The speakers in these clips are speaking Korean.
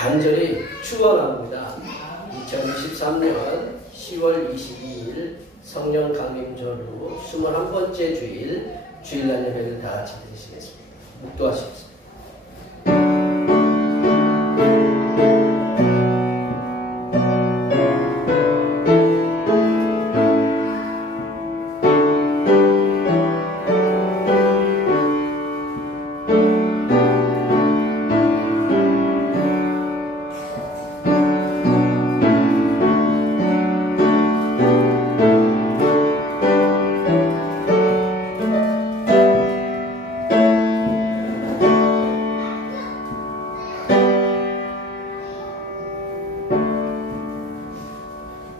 간절히 축원합니다. 2023년 10월 22일 성령 강림절 후 21번째 주일 주일날 예배를 다 같이 드리시겠습니다. 묵도하시겠습니다.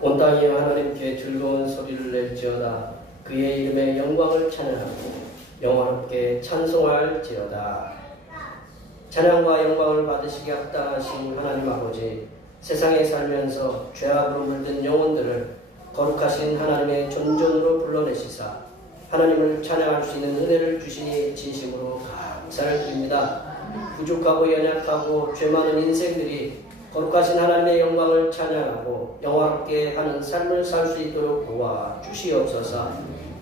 온 땅이 하나님께 즐거운 소리를 낼지어다. 그의 이름의 영광을 찬양하고 영원롭게 찬송할지어다. 찬양과 영광을 받으시기 합당하신 하나님 아버지, 세상에 살면서 죄악으로 물든 영혼들을 거룩하신 하나님의 존존으로 불러내시사 하나님을 찬양할 수 있는 은혜를 주시니 진심으로 감사를 드립니다. 부족하고 연약하고 죄 많은 인생들이 거룩하신 하나님의 영광을 찬양하고 영화롭게 하는 삶을 살 수 있도록 도와주시옵소서.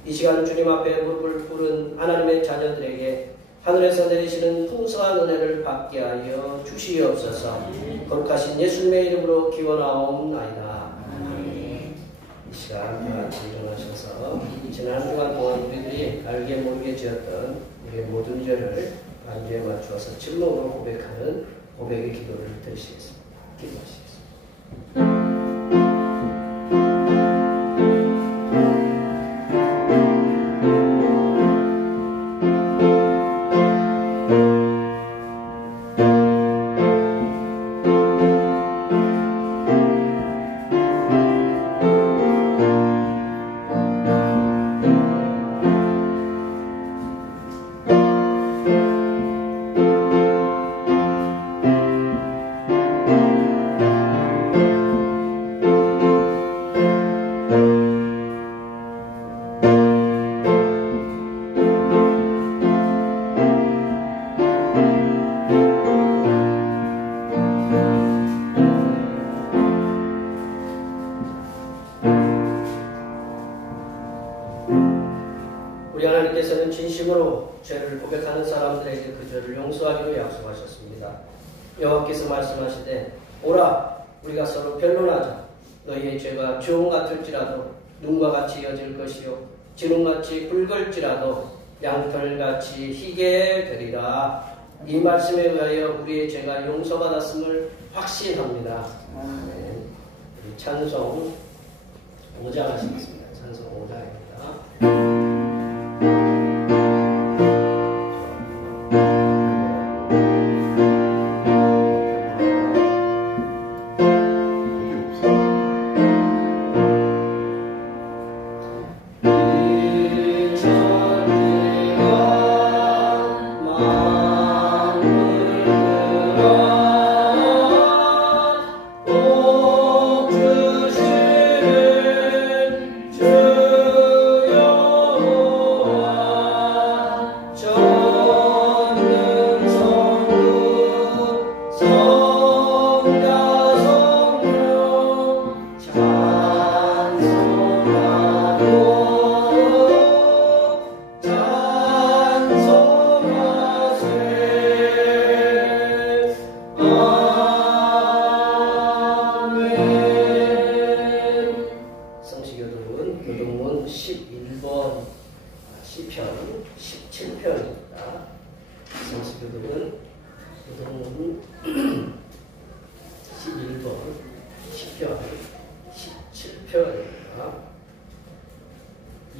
이 시간 주님 앞에 무릎을 꿇은 하나님의 자녀들에게 하늘에서 내리시는 풍성한 은혜를 받게 하여 주시옵소서. 거룩하신 예수님의 이름으로 기원하옵나이다. 이 시간 다 같이 일어나셔서 지난 한 주간 동안 우리들이 알게 모르게 지었던 우리의 모든 죄를 안주에 맞추어서 침묵으로 고백하는 고백의 기도를 드리시겠습니다. 기도하시겠습니다. 우리 하나님께서는 진심으로 죄를 고백하는 사람들에게 그 죄를 용서하기로 약속하셨습니다. 여호와께서 말씀하시되 오라 우리가 서로 변론하자. 너희의 죄가 주홍 같을지라도 눈과 같이 여질 것이요 진홍같이 붉을지라도 양털같이 희게 되리라. 이 말씀에 의하여 우리의 죄가 용서받았음을 확신합니다. 아멘. 우리 찬송 5장 하시겠습니다. 찬송 5장입니다.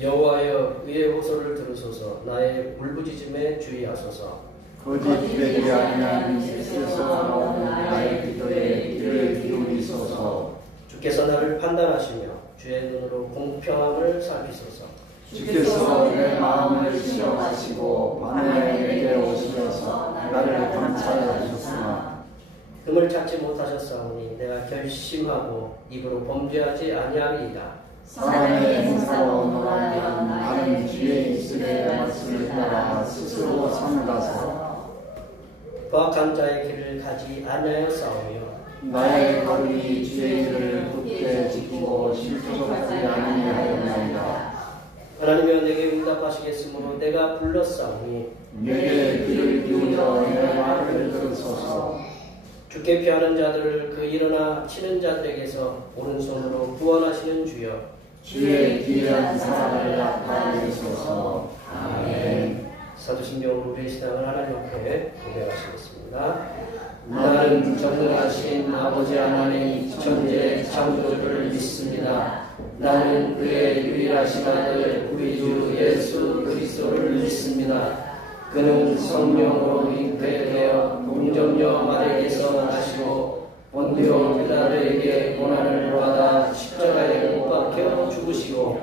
여호와여 의의 호소를 들으소서. 나의 울부짖음에 주의하소서. 거짓되지 아니한 입에서 나오는 나의 기도에 귀를 기울이소서. 주께서 나를 판단하시며 주의 눈으로 공평함을 살피소서. 주께서 내 마음을 시험하시고 밤에 내게 오시면서 나를 감찰하셨으나 금을 찾지 못하셨사오니 내가 결심하고 입으로 범죄하지 아니하리이다. 사람의 행사로 논하면 나는 주의 입술의 말씀을 따라 스스로 삼가서 포악한 자의 길을 가지 아니하였사오며 나의 걸음이 주의 길을 굳게 지키고 실족하지 아니하였나이다. 하나님이여 내게 응답하시겠으므로 내가 불렀사오니 내게 귀를 기울여 내 말을 들으소서. 주께 피하는 자들을 그 일어나 치는 자들에게서 오른손으로 구원하시는 주여 주의 귀한 사랑을 나타내소서. 아멘. 사도신경으로 우리의 신앙을 하나님 앞에 고백하시겠습니다. 나는 전능하신 아버지 하나님 천재 창조주를 믿습니다. 나는 그의 유일하신 아들 우리 주 예수 그리스도를 믿습니다. 그는 성령으로 잉태되어 동정녀 마리아에서 나시고 본디오 빌라도에게 고난을 받아 십자가에 못 박혀 죽으시고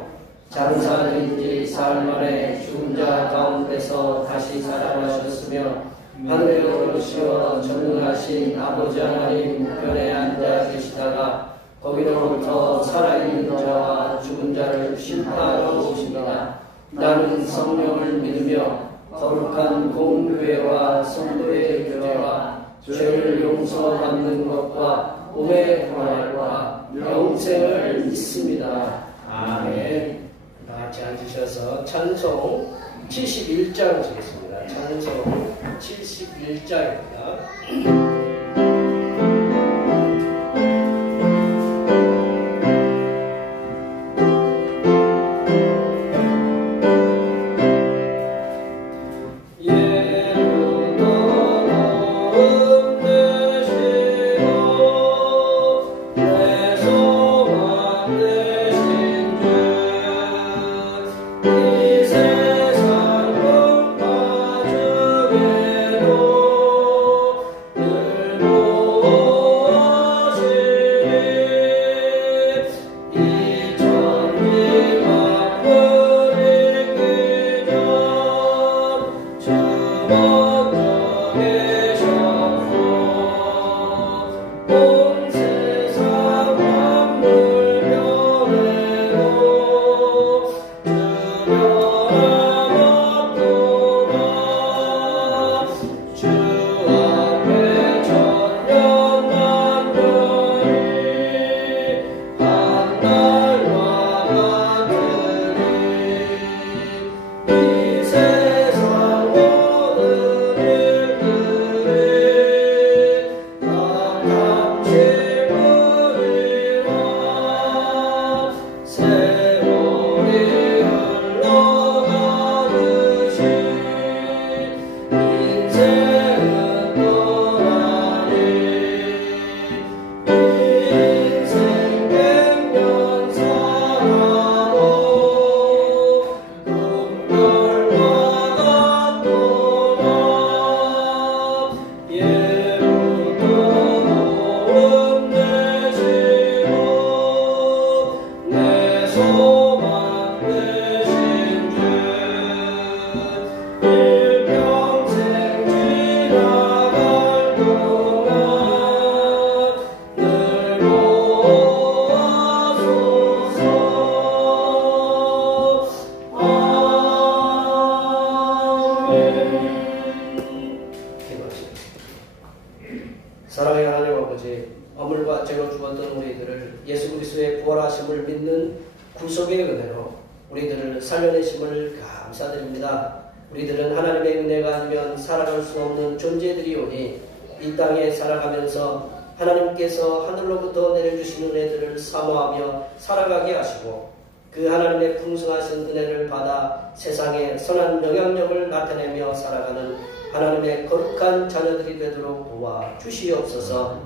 장사된 지 사흘 만에 죽은 자 가운데서 다시 살아나셨으며 하늘에 오르시어 전능하신 아버지 하나님 우편에 앉아 계시다가 거기로부터 살아있는 자와 죽은 자를 심판하러 오십니다. 나는 성령을 믿으며 거룩한 공교회와 성도의 교제와 죄를 용서받는 것과 몸의 부활과 영생을 믿습니다. 아멘. 다 같이 앉으셔서 찬송 71장 지겠습니다. 찬송 71장입니다. 사랑의 하나님 아버지, 허물과 죄로 죽었던 우리들을 예수 그리스도의 부활하심을 믿는 구속의 은혜로 우리들을 살려내심을 감사드립니다. 우리들은 하나님의 은혜가 아니면 살아갈 수 없는 존재들이오니 이 땅에 살아가면서 하나님께서 하늘로부터 내려주신 은혜들을 사모하며 살아가게 하시고 그 하나님의 풍성하신 은혜를 받아 세상에 선한 영향력을 나타내며 살아가는 하나님의 거룩한 자녀들이 되도록 도와 주시옵소서.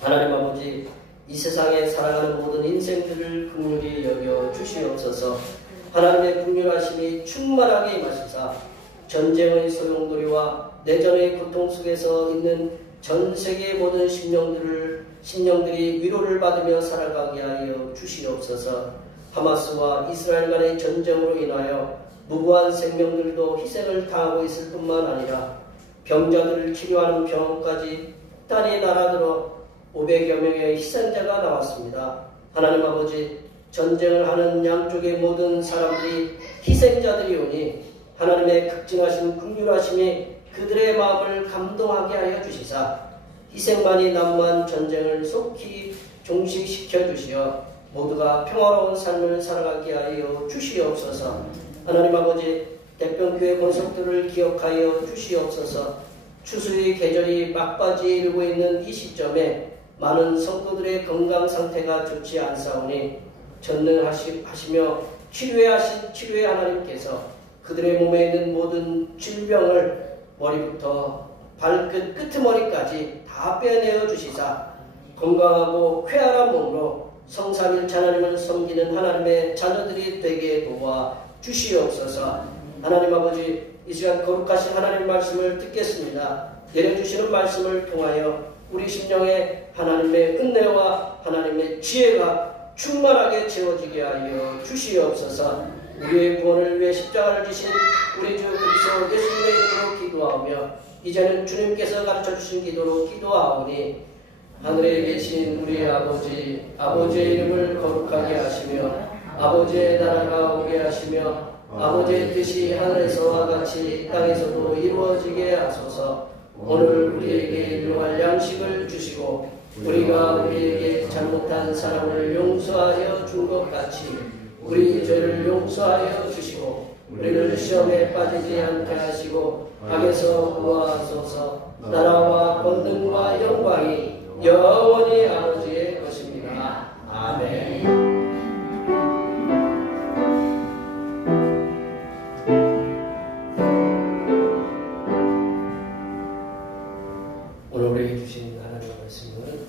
하나님 아버지, 이 세상에 살아가는 모든 인생들을 긍휼히 여겨 주시옵소서. 하나님의 긍휼하심이 충만하게 임하시사 전쟁의 소용돌이와 내전의 고통 속에서 있는 전 세계의 모든 심령들이 위로를 받으며 살아가게 하여 주시옵소서. 하마스와 이스라엘 간의 전쟁으로 인하여 무고한 생명들도 희생을 당하고 있을 뿐만 아니라 병자들을 치료하는 병원까지 딸이 날아들어 500여 명의 희생자가 나왔습니다. 하나님 아버지, 전쟁을 하는 양쪽의 모든 사람들이 희생자들이오니 하나님의 극진하신 긍휼하심이 그들의 마음을 감동하게 하여 주시사 희생만이 난무한 전쟁을 속히 종식시켜 주시어 모두가 평화로운 삶을 살아가게 하여 주시옵소서. 하나님 아버지, 대평교회 권속들을 기억하여 주시옵소서. 추수의 계절이 막바지에 이르고 있는 이 시점에 많은 성도들의 건강 상태가 좋지 않사오니 전능하시며 치료의 하나님께서 그들의 몸에 있는 모든 질병을 머리부터 발끝 끄트머리까지 다 빼내어 주시사 건강하고 쾌활한 몸으로 성삼일체 하나님을 섬기는 하나님의 자녀들이 되게 도와 주시옵소서. 하나님 아버지, 이 시간 거룩하신 하나님 말씀을 듣겠습니다. 내려주시는 말씀을 통하여 우리 심령에 하나님의 은혜와 하나님의 지혜가 충만하게 채워지게 하여 주시옵소서. 우리의 구원을 위해 십자가를 지신 우리 주 그리스도 예수님의 이름으로 기도하며 이제는 주님께서 가르쳐주신 기도로 기도하오니 하늘에 계신 우리 아버지, 아버지의 이름을 거룩하게 하시며 아버지의 나라가 오게 하시며 아버지의 뜻이 하늘에서와 같이 땅에서도 이루어지게 하소서. 오늘 우리에게 일용할 양식을 주시고 우리가 우리에게 잘못한 사람을 용서하여 준 것 같이 우리 죄를 용서하여 주시고 우리를 시험에 빠지지 않게 하시고 악에서 구하소서. 나라와 권능과 영광이 영원히 아버지의 것입니다. 아멘. 오늘 우리에게 주신 하나님의 말씀은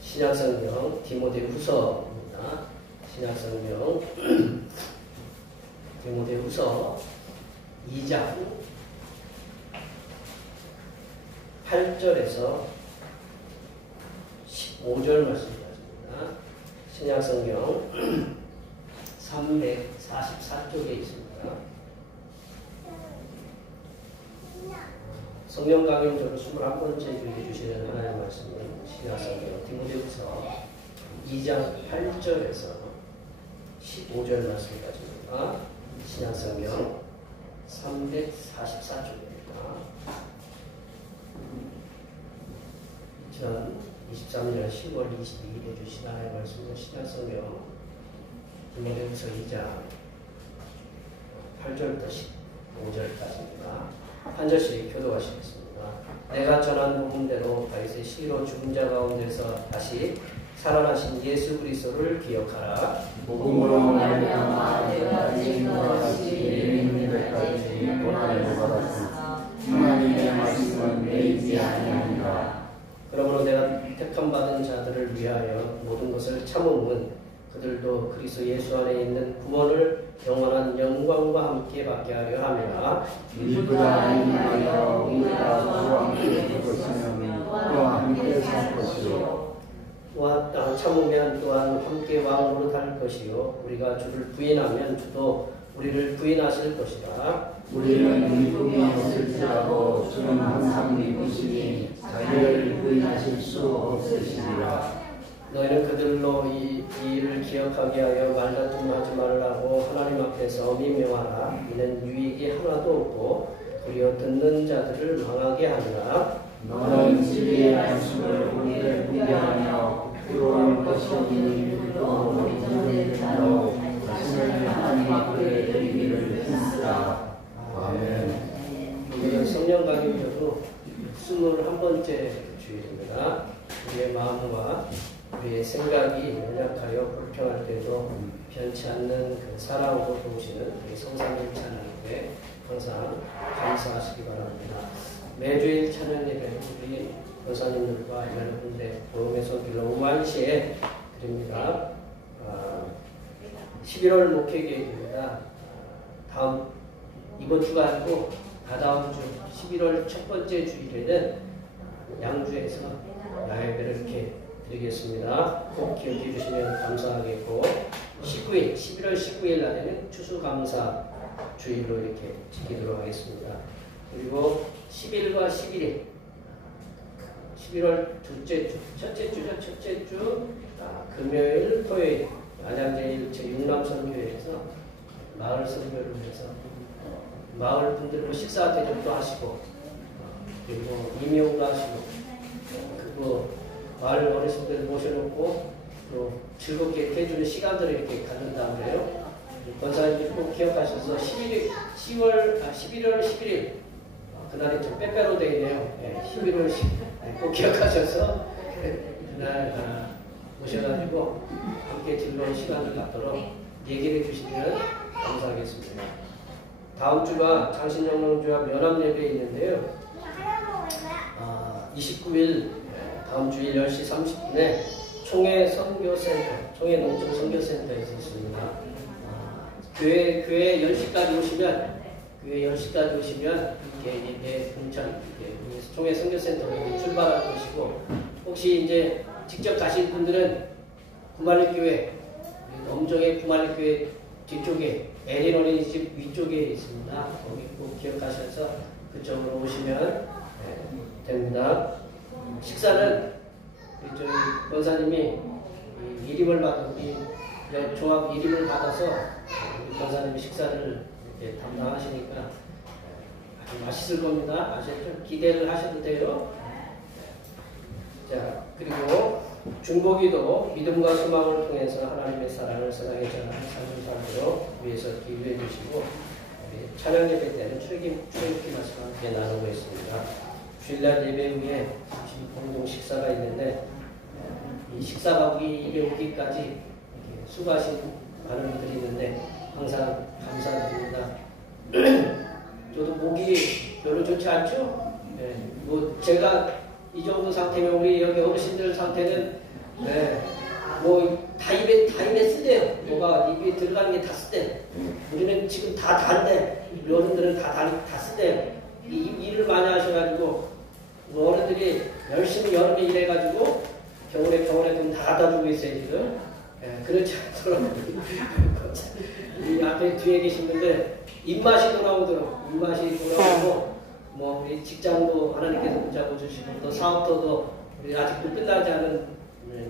신약성경 디모데후서입니다. 신약성경 디모데후서 2장 8절에서 15절 말씀입니다. 신약성경 344쪽에 있습니다. 성령 강연적으로 21번째 교육해 주시는 하나님의 말씀은 신약성경 디모데후서 2장 8절에서 15절 말씀까지입니다. 신약성경 344쪽입니다. 2023년 10월 22일에 주신 하나님의 말씀은 신약성경 디모데후서 2장 8절부터 15절까지입니다. 한 절씩 교도하시겠습니다. 내가 전한 복음대로 다윗의 시로 죽은 자 가운데서 다시 살아나신 예수 그리스도를 기억하라. 복음으로 말미암아 내가 지금과 같이 예수님께까지 고난을 받았으나 하나님의 말씀은 매이지 아니하니라. 그러므로 내가 택함 받은 자들을 위하여 모든 것을 참음은 그들도 그리스도 예수 안에 있는 구원을 영원한 영광과 함께 받게 하려 함이라. 이보다 아니하여 우리가 주와 함께 살 것이면 또한 함께 살 것이요 또한 참으면 또한 함께 왕으로 달 것이요 우리가 주를 부인하면 주도 우리를 부인하실 것이라. 우리는 미움이 없을지라도 주는 항상 미우시니 자기를 부인하실 수 없으시리라. 너희는 그들로 이 일을 기억하게 하여 말다툼하지 말라고 하나님 앞에서 민명하라. 이는 유익이 하나도 없고 그리어 듣는 자들을 망하게 하리라. 너는 진리의 말씀을 우리를 부인하며 부끄러운 것이 없는 또 우리 전에 따로 자신을 하나님 앞에 드리기를 힘쓰라. 아멘. 오늘은 성령 강림교도 21번째 주일입니다. 우리의 마음과 우리의 생각이 연약하여 불평할 때도 변치 않는 그 사랑으로 도우시는 우리 성삼일체 하나님께 항상 감사하시기 바랍니다. 매주일 찬양 예배는 우리 교사님들과 여러분들의 도움의 손길로 오후 1시에 드립니다. 11월 목회계획입니다. 다음 이번 주가 아니고 다다음 주 11월 첫 번째 주일에는 양주에서 야외배를 이렇게 드리겠습니다. 꼭 기억해 주시면 감사하겠고 19일 11월 19일 날에는 추수감사 주일로 이렇게 지키도록 하겠습니다. 그리고 10일과 11일 11월 둘째 주, 첫째 주 금요일, 토요일 안양제일 제6남선교회에서 마을 선교를 해서 마을 분들로 식사 대접도 하시고 그리고 임용도 하시고 그리고 마을 어르신들 모셔놓고 또 즐겁게 이렇게 해주는 시간들을 이렇게 갖는다고 그래요. 권사님들이 꼭 기억하셔서 11월 11일 그날이 좀 빼빼로 데이네요. 11월 10일 꼭 기억하셔서 그날 오셔가지고 함께 즐거운 시간을 갖도록 얘기를 해주시면 감사하겠습니다. 다음 주가 장신영농조합 연합예배 있는데요. 29일 다음 주일 10시 30분에 총회 선교센터, 총회 농촌 선교센터에서 있습니다. 교회 10시까지 오시면 예배 동참 총회 선교센터로 출발할 것이고, 혹시 이제 직접 가실 분들은 구말리교회, 엄정의 구말리교회 뒤쪽에 에린 어린이집 위쪽에 있습니다. 거기 꼭 기억하셔서 그쪽으로 오시면 됩니다. 식사는 저희 권사님이 일임을 받은 우리 종합 일임을 받아서 우리 권사님이 식사를 이렇게 담당하시니까 아주 맛있을 겁니다. 아셨죠? 기대를 하셔도 돼요. 자, 그리고 중보기도 믿음과 소망을 통해서 하나님의 사랑을 세상에 전하는 삶을 살도록 위해서 기도해 주시고, 찬양 예배 때는 출애굽기 말씀 함께 나누고 있습니다. 주일날 예배 후에 공동 식사가 있는데, 이 식사가 오기까지 수고하신 많은 분들이 있는데 항상 감사드립니다. 저도 목이 별로 좋지 않죠? 뭐 제가 이 정도 상태면 우리 여기 어르신들 상태는 뭐 다 입에 쓰대요. 뭐가 입에 들어가는 게 다 쓰대. 우리는 지금 다 단데 어른들은 다 쓰대요. 일을 많이 하셔가지고 어른들이 열심히 여름에 일해가지고 겨울에 좀 다 갖다 주고 있어요 지금. 그렇지 않도록 이 앞에 뒤에 계신 분들 입맛이 돌아오고 뭐 우리 직장도 하나님께서 붙잡아 주시고, 또 사업도도 우리 아직도 끝나지 않은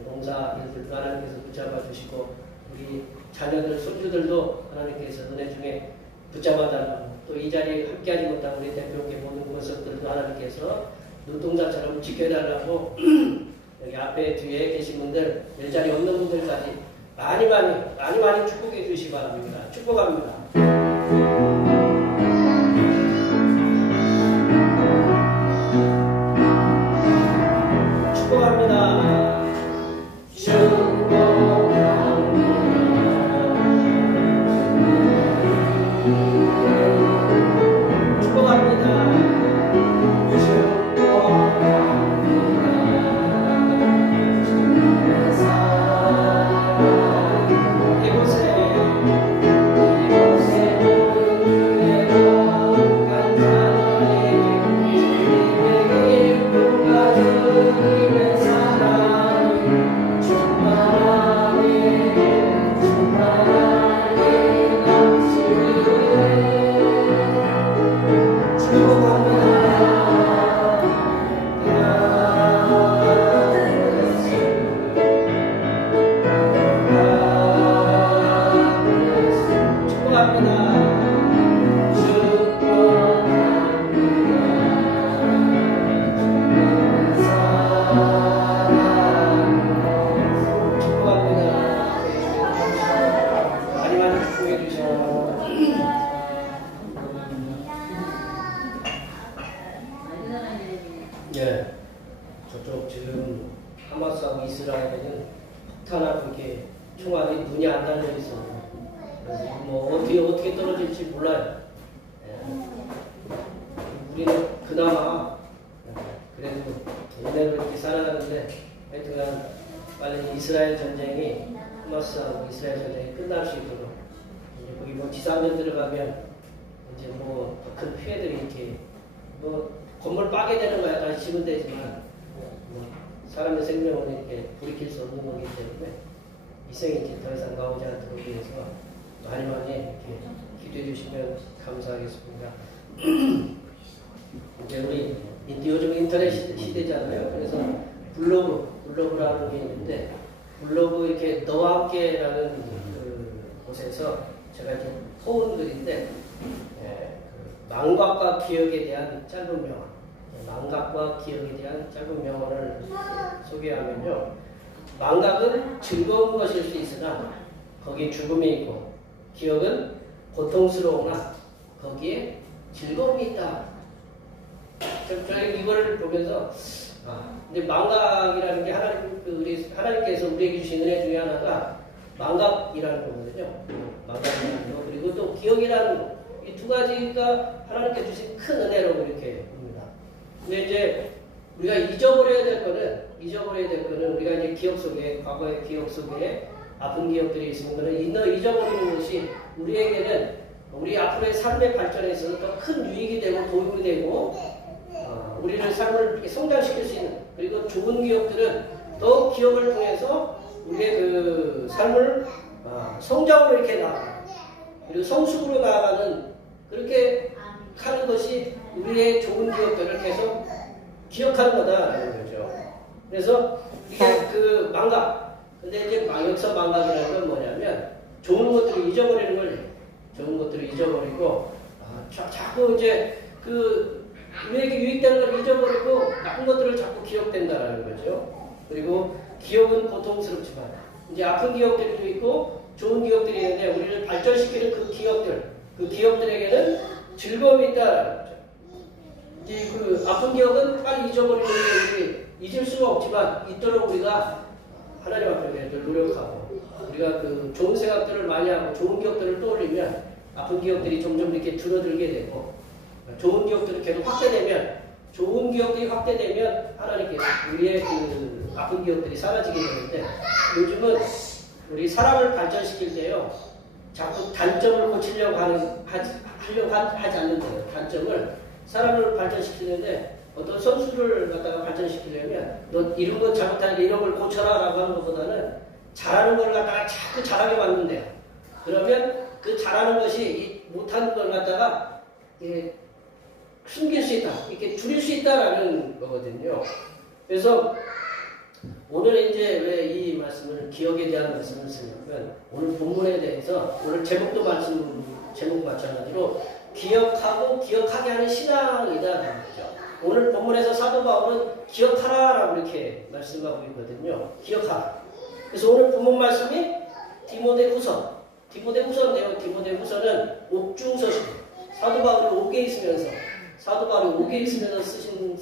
농사 일들도 하나님께서 붙잡아 주시고, 우리 자녀들 손주들도 하나님께서 은혜 중에 붙잡아 달라고, 또 이 자리에 함께하지 못한 우리 대표께 모든 것들도 하나님께서 눈동자처럼 지켜달라고 여기 앞에 뒤에 계신 분들, 일자리 없는 분들까지 많이 축복해 주시기 바랍니다. 축복합니다. 축복합니다. 저쪽 지금 하마스하고 이스라엘에는 폭탄하고 이렇게 총알이 눈이 안 달려 있습니다. 그래서 뭐 어떻게 떨어질지 몰라요. 우리는 그나마 그래도 은혜로 이렇게 살아가는데, 하여튼간 빨리 이스라엘 전쟁이, 하마스하고 이스라엘 전쟁이 끝날 수 있도록, 이제 거기 뭐 지상전 들어가면 이제 뭐 큰 피해들이 이렇게 뭐 건물 빠개되는 거야 다시 지면 되지만, 뭐 사람의 생명을 이렇게 돌이킬 수 없는 거기 때문에 희생이 이제 더 이상 나오지 않도록 위해서 많이 이렇게 기도해 주시면 감사하겠습니다. 이제 우리 요즘 인터넷 시대잖아요. 그래서 블로그라는 게 있는데, 블로그 이렇게 너와 함께라는 그 곳에서 제가 좀 포옹 글인데, 망각과 기억에 대한 짧은 명언, 망각과 기억에 대한 짧은 명언을 소개하면요. 망각은 즐거운 것일 수 있으나 거기에 죽음이 있고, 기억은 고통스러우나 거기에 즐거움이 있다. 저희 이거를 보면서 근데 망각이라는 게 하나님께서 우리에게 주신 은혜 중에 하나가 망각이라는 거거든요. 망각이라는 거, 그리고 또 기억이라는 거. 이 두 가지가 하나님께 주신 큰 은혜라고 이렇게 봅니다. 근데 이제 우리가 잊어버려야 될 거는 우리가 이제 기억 속에, 과거의 기억 속에 아픈 기억들이 있으면 그는 잊어버리는 것이 우리에게는 우리 앞으로의 삶의 발전에 있어서 더 큰 유익이 되고 도움이 되고, 우리를 삶을 성장시킬 수 있는, 그리고 좋은 기억들은 더 기억을 통해서 우리의 그 삶을 성장으로 이렇게 나아가는, 그리고 성숙으로 나아가는, 그렇게 하는 것이 우리의 좋은 기억들을 계속 기억하는 거다라는 거죠. 그래서 이게 그 망각, 근데 이제 여기서 망각이라는 건 뭐냐면 좋은 것들을 잊어버리는 걸, 좋은 것들을 잊어버리고 자꾸 이제 그 우리에게 유익되는 걸 잊어버리고 나쁜 것들을 자꾸 기억된다라는 거죠. 그리고 기억은 고통스럽지만 이제 아픈 기억들도 있고 좋은 기억들이 있는데 우리를 발전시키는 그 기억들에게는 즐거움이 있다라는 거죠. 이제 그 아픈 기억은 빨리 잊어버리는 게 우리 잊을 수가 없지만 있도록 우리가 하나님 앞에 늘 노력하고, 우리가 그 좋은 생각들을 많이 하고 좋은 기억들을 떠올리면 아픈 기억들이 점점 이렇게 줄어들게 되고, 좋은 기억들이 계속 확대되면 하나님께서 우리의 그 아픈 기억들이 사라지게 되는데, 요즘은 우리 사람을 발전시킬 때요 자꾸 단점을 고치려고 하지 않는데요. 단점을, 사람을 발전시키는데 어떤 선수를 갖다가 발전시키려면 너 이런 건 잘못하니까 이런 걸 고쳐라 라고 하는 것보다는 잘하는 걸 갖다가 자꾸 잘하게 만든대요. 그러면 그 잘하는 것이 못하는 걸 갖다가 숨길 수 있다, 이렇게 줄일 수 있다라는 거거든요. 그래서 오늘 이제 왜 이 말씀을, 기억에 대한 말씀을 쓰냐면, 오늘 본문에 대해서, 오늘 제목 마찬가지로 기억하고 기억하게 하는 신앙이다라는 거죠. 오늘 본문에서 사도 바울은 기억하라라고 이렇게 말씀하고 있거든요. 기억하라. 그래서 오늘 본문 말씀이 디모데후서인데요. 디모데후서는 옥중서신, 사도 바울이 옥에 있으면서 쓰신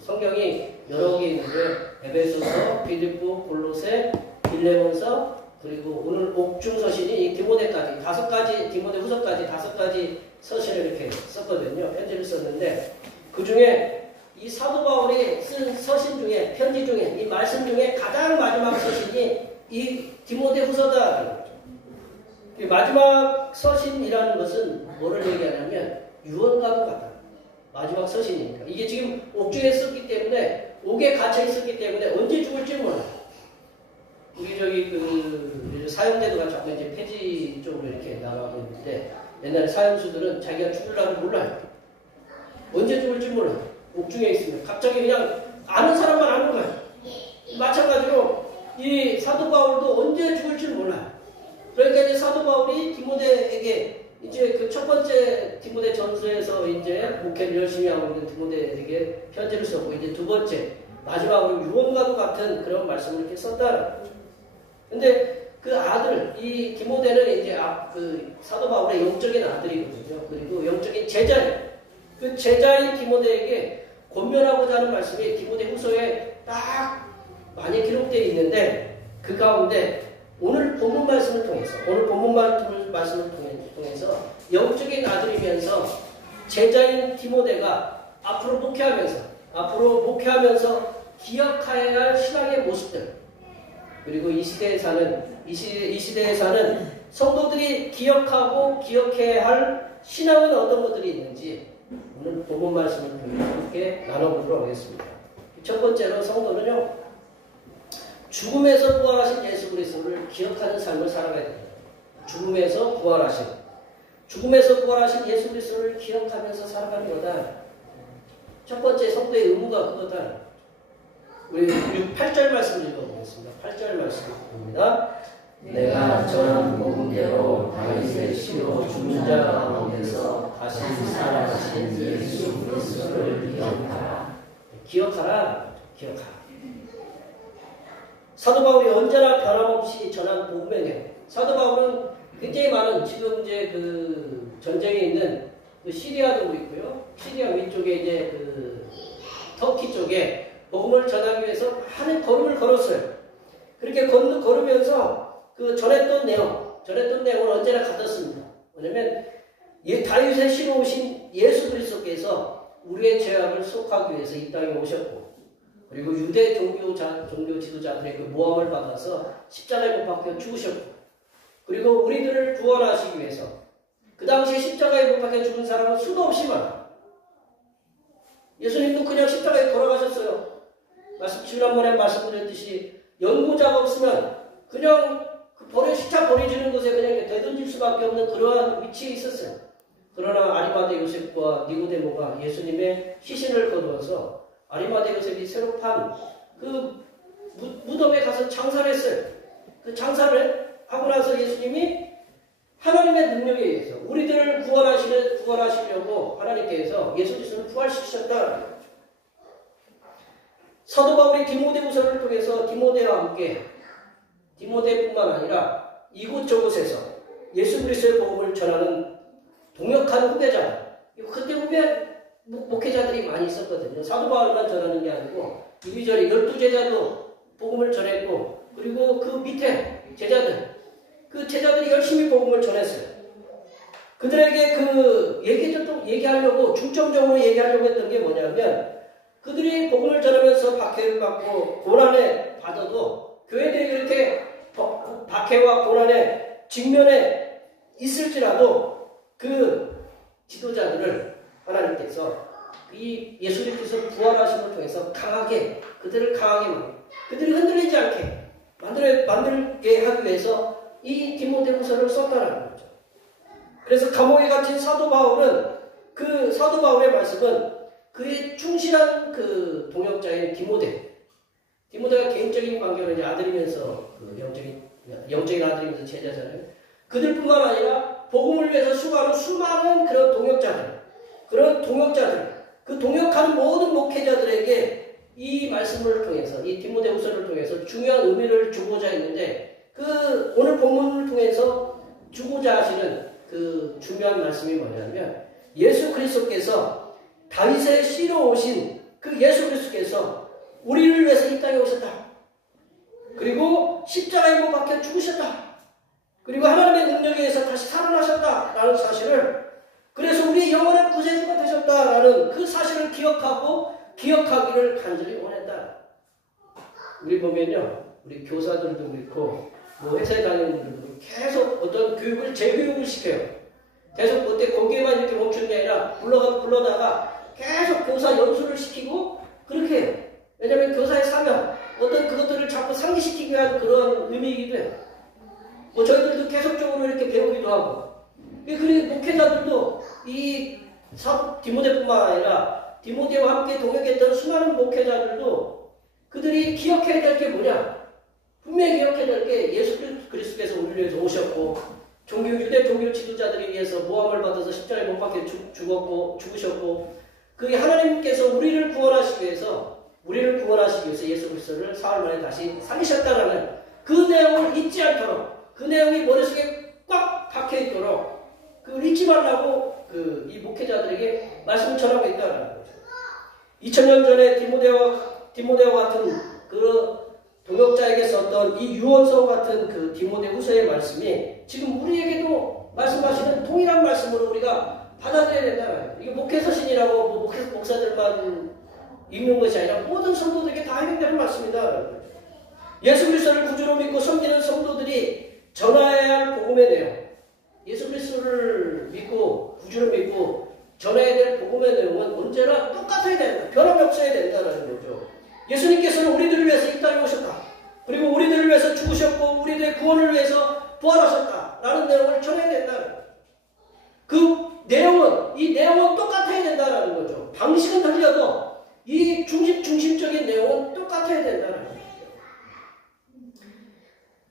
성경이 여러 개 있는데, 에베소서, 빌립보, 골로새, 빌레몬서, 그리고 오늘 옥중서신이 이 디모데후서까지 5가지 서신을 이렇게 썼거든요. 편지를 썼는데, 그 중에 이 사도 바울이 쓴 서신 중에, 편지 중에, 이 말씀 중에 가장 마지막 서신이 이 디모데후서다. 마지막 서신이라는 것은 뭐를 얘기하냐면 유언과도 같다. 마지막 서신이니까. 이게 지금 옥중에 썼기 때문에, 옥에 갇혀 있었기 때문에 언제 죽을지 몰라. 우리 그 사형제도가 자꾸 이제 폐지 쪽으로 이렇게 나가고 있는데, 옛날에 사형수들은 자기가 죽으려고 몰라요. 언제 죽을지 몰라. 옥중에 있으면 갑자기 그냥 아는 사람만 아는 거야. 마찬가지로 이 사도 바울도 언제 죽을지 몰라요. 그러니까 이제 사도 바울이 디모데에게 이제 그 첫 번째 디모데 전서에서 이제 목회를 열심히 하고 있는 디모데에게 편지를 썼고, 이제 두 번째 마지막으로 유언과도 같은 그런 말씀을 이렇게 썼다는 거죠. 근데 그 아들, 이 디모데는 이제 그 사도 바울의 영적인 아들이거든요. 그리고 영적인 제자예요. 그 제자인 디모데에게 권면하고자 하는 말씀이 디모데후서에 딱 많이 기록되어 있는데, 그 가운데 오늘 본문 말씀을 통해서 영적인 아들이면서 제자인 디모데가 앞으로 목회하면서 기억해야 할 신앙의 모습들, 그리고 이 시대에 사는 성도들이 기억하고 기억해야 할 신앙은 어떤 것들이 있는지 오늘 본문 말씀을 통해 함께 나눠보도록 하겠습니다. 첫 번째로 성도는요, 죽음에서 부활하신 예수 그리스도를 기억하는 삶을 살아가야 됩니다. 죽음에서 부활하신 예수 그리스도를 기억하면서 살아가는 거다. 첫 번째 성도의 의무가 그거다. 우리 8절 말씀 읽어보겠습니다. 8절 말씀입니다. 내가 전한 복음대로 다윗의 씨로 죽은 자 가운데서 다시 살아나신 예수 그리스도를 기억하라. 기억하라. 기억하라. 사도 바울이 언제나 변함없이 전한 복음의 내용. 사도 바울은 굉장히 많은 지금 이제 그 전쟁에 있는 그 시리아도 있고요. 시리아 위쪽에 이제 그 터키 쪽에 복음을 전하기 위해서 많은 걸음을 걸었어요. 그렇게 걸으면서 그 전했던 내용을 언제나 가졌습니다. 왜냐면 다윗의 씨로 오신 예수 그리스도께서 우리의 죄악을 속하기 위해서 이 땅에 오셨고, 그리고 유대 종교 지도자들의 그 모함을 받아서 십자가에 못 박혀 죽으셨고, 그리고 우리들을 구원하시기 위해서 그 당시에 십자가에 못 박혀 죽은 사람은 수도 없이 많아. 예수님도 그냥 십자가에 돌아가셨어요. 지난번에 말씀드렸듯이 연고자가 없으면 그냥 시차 버려지는 곳에 그냥 되던질 수밖에 없는 그러한 위치에 있었어요. 그러나 아리마대 요셉과 니고데모가 예수님의 시신을 거두어서 아리마대 요셉이 새로 판 그 무덤에 가서 장사를 했어요. 그 장사를 하고 나서 예수님이 하나님의 능력에 의해서 우리들을 구원하시려고 하나님께서 예수 그리스도를 부활시키셨다. 사도 바울이 디모데후서를 통해서 디모데와 함께, 디모데뿐만 아니라 이곳저곳에서 예수 그리스도의 복음을 전하는 동역한 후배자, 그때 목회자들이 많이 있었거든요. 사도 바울만 전하는 게 아니고 이리저리 12제자도 복음을 전했고, 그리고 그 밑에 그 제자들이 열심히 복음을 전했어요. 그들에게 얘기하려고 중점적으로 얘기하려고 했던 게 뭐냐면, 그들이 복음을 전하면서 박해를 받고 고난에 받아도 교회들이 그렇게 박해와 고난의 직면에 있을지라도 그 지도자들을 하나님께서 이 예수님께서 부활하심을 통해서 그들을 강하게 그들이 흔들리지 않게 만들게 하기 위해서 이 디모데후서를 썼다는 거죠. 그래서 감옥에 갇힌 사도 바울은 그 사도 바울의 말씀은 그의 충실한 그 동역자인 디모데가 개인적인 관계로 이제 아들이면서 그 영적인 아들이면서 제자잖아요. 그들뿐만 아니라 복음을 위해서 수고하는 수많은 그런 동역자들, 그 동역하는 모든 목회자들에게 이 말씀을 통해서, 이 디모데후서를 통해서 중요한 의미를 주고자 했는데, 그 오늘 본문을 통해서 주고자 하시는 그 중요한 말씀이 뭐냐면, 예수 그리스도께서 다윗의 씨로 오신 그 예수 그리스도께서 우리를 위해서 이 땅에 오셨다. 그리고 십자가에 못 박혀 죽으셨다. 그리고 하나님의 능력에 의해서 다시 살아나셨다라는 사실을, 그래서 우리의 영원한 구세주가 되셨다라는 그 사실을 기억하기를 간절히 원했다. 우리 보면요, 우리 교사들도 그렇고 뭐 회사에 다니는 분들도 계속 어떤 교육을 재교육을 시켜요. 계속 그때 거기에만 이렇게 멈추는 게 아니라 불러다가 계속 교사 연수를 시키고 그렇게 해요. 왜냐하면 교사의 사명, 어떤 그것들을 자꾸 상기시키기 위한 그런 의미이기도 해요. 뭐 저희들도 계속적으로 이렇게 배우기도 하고, 그리고 목회자들도 이 디모데뿐만 아니라 디모데와 함께 동역했던 수많은 목회자들도 그들이 기억해야 될 게 뭐냐? 분명히 기억해야 될 게 예수 그리스도께서 우리를 위해서 오셨고, 유대 종교 지도자들에 의해서 모함을 받아서 십자가에 못 박혀 죽으셨고, 그 하나님께서 우리를 구원하시기 위해서 예수 그리스도를 사흘 만에 다시 살리셨다라는 그 내용을 잊지 않도록, 그 내용이 머릿속에 꽉 박혀 있도록 그걸 잊지 말라고 이 목회자들에게 말씀을 전하고 있다는 거죠. 2000년 전에 디모데와 같은 그 동역자에게 썼던 이 유언서 같은 그 디모데후서의 말씀이 지금 우리에게도 말씀하시는 동일한 말씀으로 우리가 받아들여야 된다는 거예요. 이게 목회서신이라고 목사들만 읽는 것이 아니라 모든 성도들에게 다 해당되는 말씀이다. 예수 그리스도를 구주로 믿고 섬기는 성도들이 전해야 할 복음의 내용, 예수 그리스도를 믿고 구주로 믿고 전해야 될 복음의 내용은 언제나 똑같아야 된다. 변함이 없어야 된다는 거죠. 예수님께서는 우리들을 위해서 이 땅에 오셨다. 그리고 우리들을 위해서 죽으셨고 우리들의 구원을 위해서 부활하셨다라는 내용을 전해야 된다는 거죠. 이 내용은 똑같아야 된다는 거죠. 방식은 달려도 중심적인 내용은 똑같아야 된다는 거죠.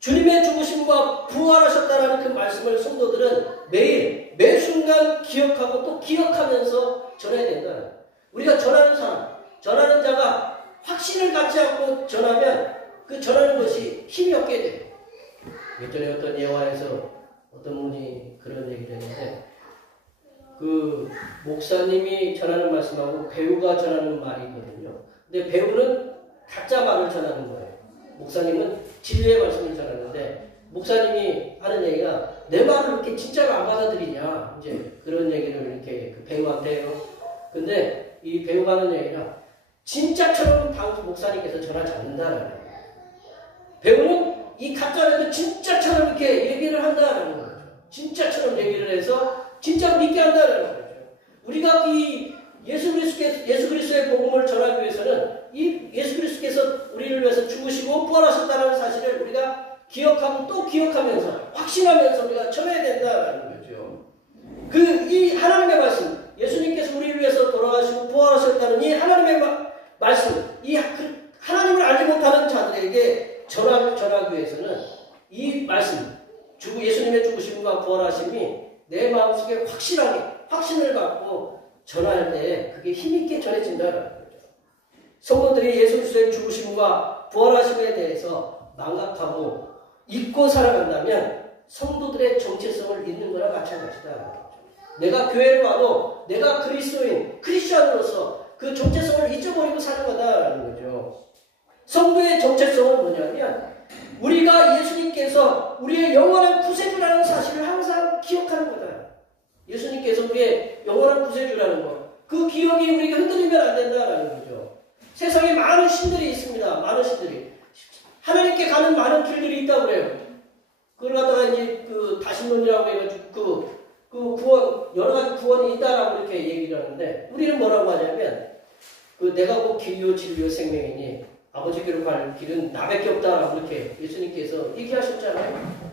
주님의 죽으심과 부활하셨다는 그 말씀을 성도들은 매일 매 순간 기억하고 또 기억하면서 전해야 된다. 우리가 전하는 사람, 전하는 자가 확신을 갖지 않고 전하면 그 전하는 것이 힘이 없게 돼요. 예전에 어떤 예화에서 어떤 분이 그런 얘기를 했는데 그 목사님이 전하는 말씀하고 배우가 전하는 말이 있거든요. 근데 배우는 가짜 말을 전하는 거예요. 목사님은 진리의 말씀을 전하는데 목사님이 하는 얘기가 내 말을 이렇게 진짜로 안 받아들이냐 이제 그런 얘기를 이렇게 그 배우한테 해요. 근데 이 배우가 하는 얘기가 진짜처럼 당시 목사님께서 전하지 않는다라는 거예요. 배우는 이 가짜라도 진짜처럼 이렇게 얘기를 한다라는 거죠. 진짜처럼 얘기를 해서 진짜로 믿게 한다라는 거죠. 우리가 이 예수 그리스도의 복음을 전하기 위해서는 이 예수 그리스도께서 우리를 위해서 죽으시고 부활하셨다는 사실을 우리가 기억하고 또 기억하면서 확신하면서 우리가 전해야 된다라는 거죠. 이 하나님의 말씀, 예수님께서 우리를 위해서 돌아가시고 부활하셨다는 이 하나님의 말씀, 하나님을 알지 못하는 자들에게 전하기 위해서는 이 말씀, 예수님의 죽으심과 부활하심이 내 마음속에 확신을 갖고 전할 때 그게 힘있게 전해진다는 거죠. 성도들이 예수 그리스도의 죽으심과 부활하심에 대해서 망각하고 잊고 살아간다면 성도들의 정체성을 잃는 거나 마찬가지다. 내가 교회를 와도 내가 그리스도인, 크리스천으로서 그 정체성을 잊어버리고 사는 거다라는 거죠. 성도의 정체성은 뭐냐면 우리가 예수님께서 우리의 영원한 구세주라는 사실을 항상 기억하는 거다. 예수님께서 우리의 영원한 구세주라는 것. 그 기억이 우리가 흔들리면 안 된다라는 거죠. 세상에 많은 신들이 있습니다. 많은 신들이. 하나님께 가는 많은 길들이 있다고 그래요. 그걸 갖다가 이제 그 다신론이라고 해가지고 그 구원, 여러 가지 구원이 있다라고 이렇게 얘기를 하는데 우리는 뭐라고 하냐면 내가 곧 길이요 진리요 생명이니 아버지께로 갈 길은 나밖에 없다라고 이렇게 예수님께서 얘기하셨잖아요.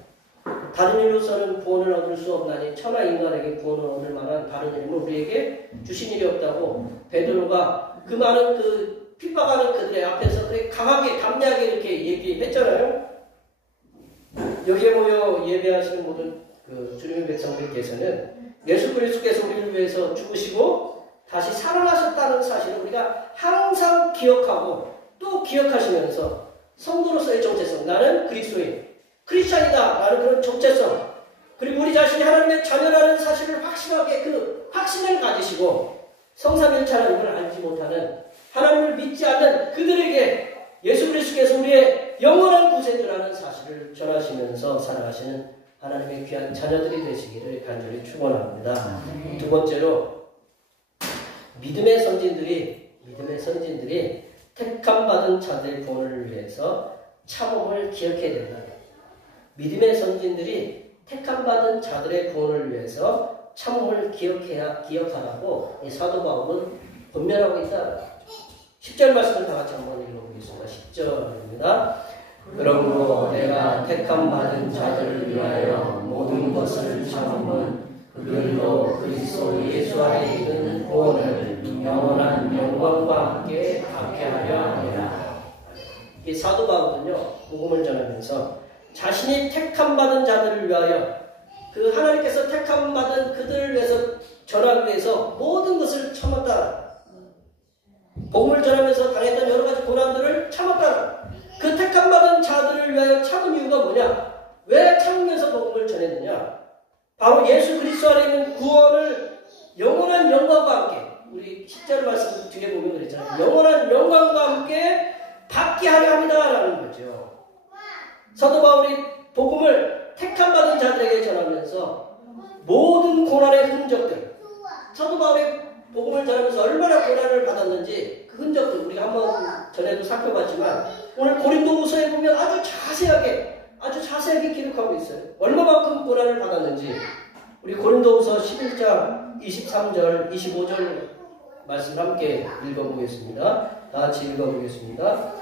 다른 일로서는 구원을 얻을 수 없나니 천하 인간에게 구원을 얻을 만한 다른 이름을 우리에게 주신 일이 없다고 베드로가 그 많은 그 핍박하는 그들의 앞에서 그렇게 강하게 담대하게 이렇게 얘기했잖아요. 여기에 모여 예배하시는 모든 그 주님의 백성들께서는 예수 그리스도께서 우리를 위해서 죽으시고 다시 살아나셨다는 사실을 우리가 항상 기억하고 또 기억하시면서 성도로서의 정체성, 나는 그리스도인, 크리스찬이다 라는 그런 정체성, 그리고 우리 자신이 하나님의 자녀라는 사실을 확실하게 그 확신을 가지시고 성삼일체 하나님을 알지 못하는, 하나님을 믿지 않는 그들에게 예수 그리스도께서 우리의 영원한 구세주라는 사실을 전하시면서 살아가시는 하나님의 귀한 자녀들이 되시기를 간절히 축원합니다. 두 번째로 믿음의 선진들이 택함 받은 자들의 구원을 위해서 참음을 기억해야 된다. 믿음의 선진들이 택함 받은 자들의 구원을 위해서 참음을 기억하라고 이 사도 바울은 권면하고 있다. 10절 말씀을 다 같이 한번 읽어보겠습니다. 10절입니다. 그러므로 내가 택함 받은 자들을 위하여 모든 것을 참음은 그들로 그리스도 예수 안에 있는 구원을 영원한 영광과 함께 받게 하려 함이라. 이 사도 바울은요, 복음을 전하면서 자신이 택함 받은 자들을 위하여 그 하나님께서 택함 받은 그들을 위해서 전하기 위해서 모든 것을 참았다. 복음을 전하면서 당했던 여러 가지 고난들을 참았다. 그 택함 받은 자들을 위하여 참은 이유가 뭐냐? 왜 참으면서 복음을 전했느냐? 바로 예수 그리스도 안에 있는 구원을 영원한 영광과 함께, 우리 10절 말씀 뒤에 보면 그랬잖아요. 영원한 영광과 함께 받게 하려 합니다라는 거죠. 사도 바울이 복음을 택함 받은 자들에게 전하면서 모든 고난의 흔적들, 사도 바울이 복음을 전하면서 얼마나 고난을 받았는지 그 흔적들 우리가 한번 전에도 살펴봤지만 오늘 고린도후서에 보면 아주 자세하게 기록하고 있어요. 얼마만큼 고난을 받았는지. 우리 고린도후서 11장 23절 25절 말씀 함께 읽어보겠습니다. 다 같이 읽어보겠습니다.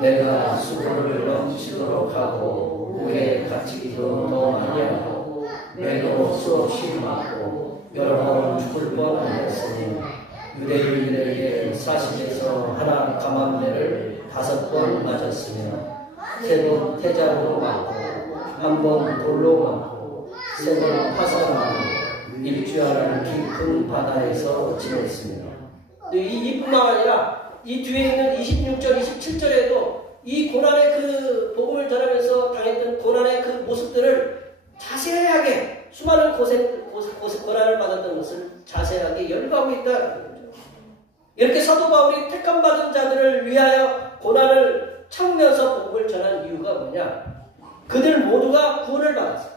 내가 수고를 넘치도록 하고 후에 갇히기도 더 많이 하고 매도 수없이 맞고 여러 번 죽을 뻔하였으니 유대인들에게 사실에서 하나 감암매를 5번 맞았으며 태도 태자로 맞고 한 번 돌로 감고 세 번 파산하고 일주하는 깊은 바다에서 지냈습니다. 이뿐만 아니라 이 뒤에 있는 26절, 27절에도 이 고난의 그 복음을 전하면서 당했던 고난의 그 모습들을 자세하게 수많은 고난을 받았던 것을 자세하게 열거하고 있다는 거죠. 이렇게 사도 바울이 택함받은 자들을 위하여 고난을 참으면서 복음을 전한 이유가 뭐냐? 그들 모두가 구원을 받았어.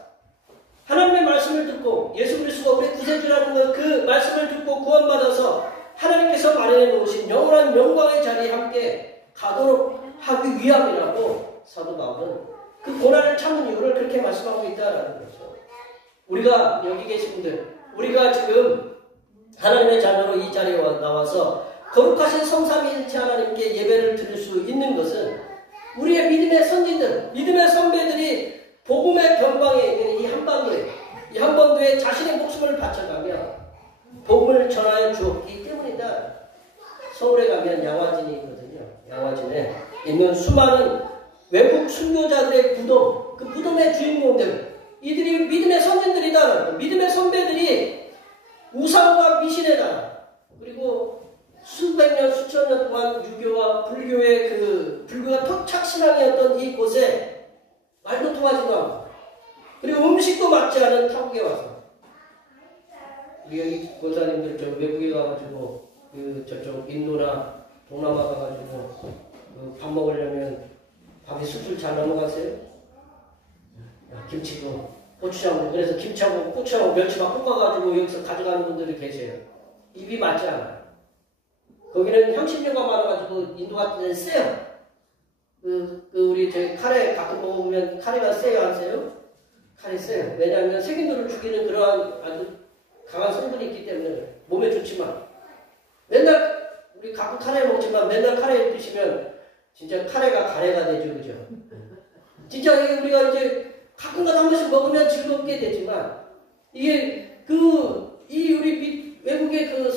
하나님의 말씀을 듣고 예수 그리스도가 우리 구세주라는 그 말씀을 듣고 구원받아서 하나님께서 마련해 놓으신 영원한 영광의 자리에 함께 가도록 하기 위함이라고 사도 바울은 그 고난을 참은 이유를 그렇게 말씀하고 있다는 거죠. 우리가 여기 계신 분들, 우리가 지금 하나님의 자녀로 이 자리에 나와서 거룩하신 성삼위일체 하나님께 예배를 드릴 수 있는 것은 우리의 믿음의 선진들, 믿음의 선배들이 복음의 변방에 있는 이 한반도에 자신의 목숨을 바쳐가며 복음을 전하여 주었기 때문이다. 서울에 가면 양화진이 있거든요. 양화진에 있는 수많은 외국 순교자들의 무덤, 그 무덤의 주인공들, 이들이 믿음의 선진들이다. 믿음의 선배들이 우상과 미신의 나라, 그리고 수백 년, 수천 년 동안 유교와 불교가 턱착신앙이었던 이곳에 말도 통하지도 않고, 그리고 음식도 맞지 않은 타국에 와서, 우리 여기 권사님들 저 외국에 가가지고, 저쪽 인도나 동남아 가가지고, 밥 먹으려면 밥이 술술 잘 넘어가세요? 김치도, 고추장도, 그래서 김치하고 고추하고 멸치만 볶아가지고 여기서 가져가는 분들이 계세요. 입이 맞지 않아요. 거기는 향신료가 많아가지고 인도 같은 데는 세요. 우리 저희 카레 가끔 먹으면 카레가 세요, 안 세요? 카레 세요. 왜냐하면 세균들을 죽이는 그러한 아주 강한 성분이 있기 때문에 몸에 좋지만, 맨날 우리 가끔 카레 먹지만 맨날 카레 드시면 진짜 카레가 가래가 되죠, 그죠? 진짜 이게 우리가 이제 가끔가다 한 번씩 먹으면 즐겁게 되지만, 이게 우리 외국의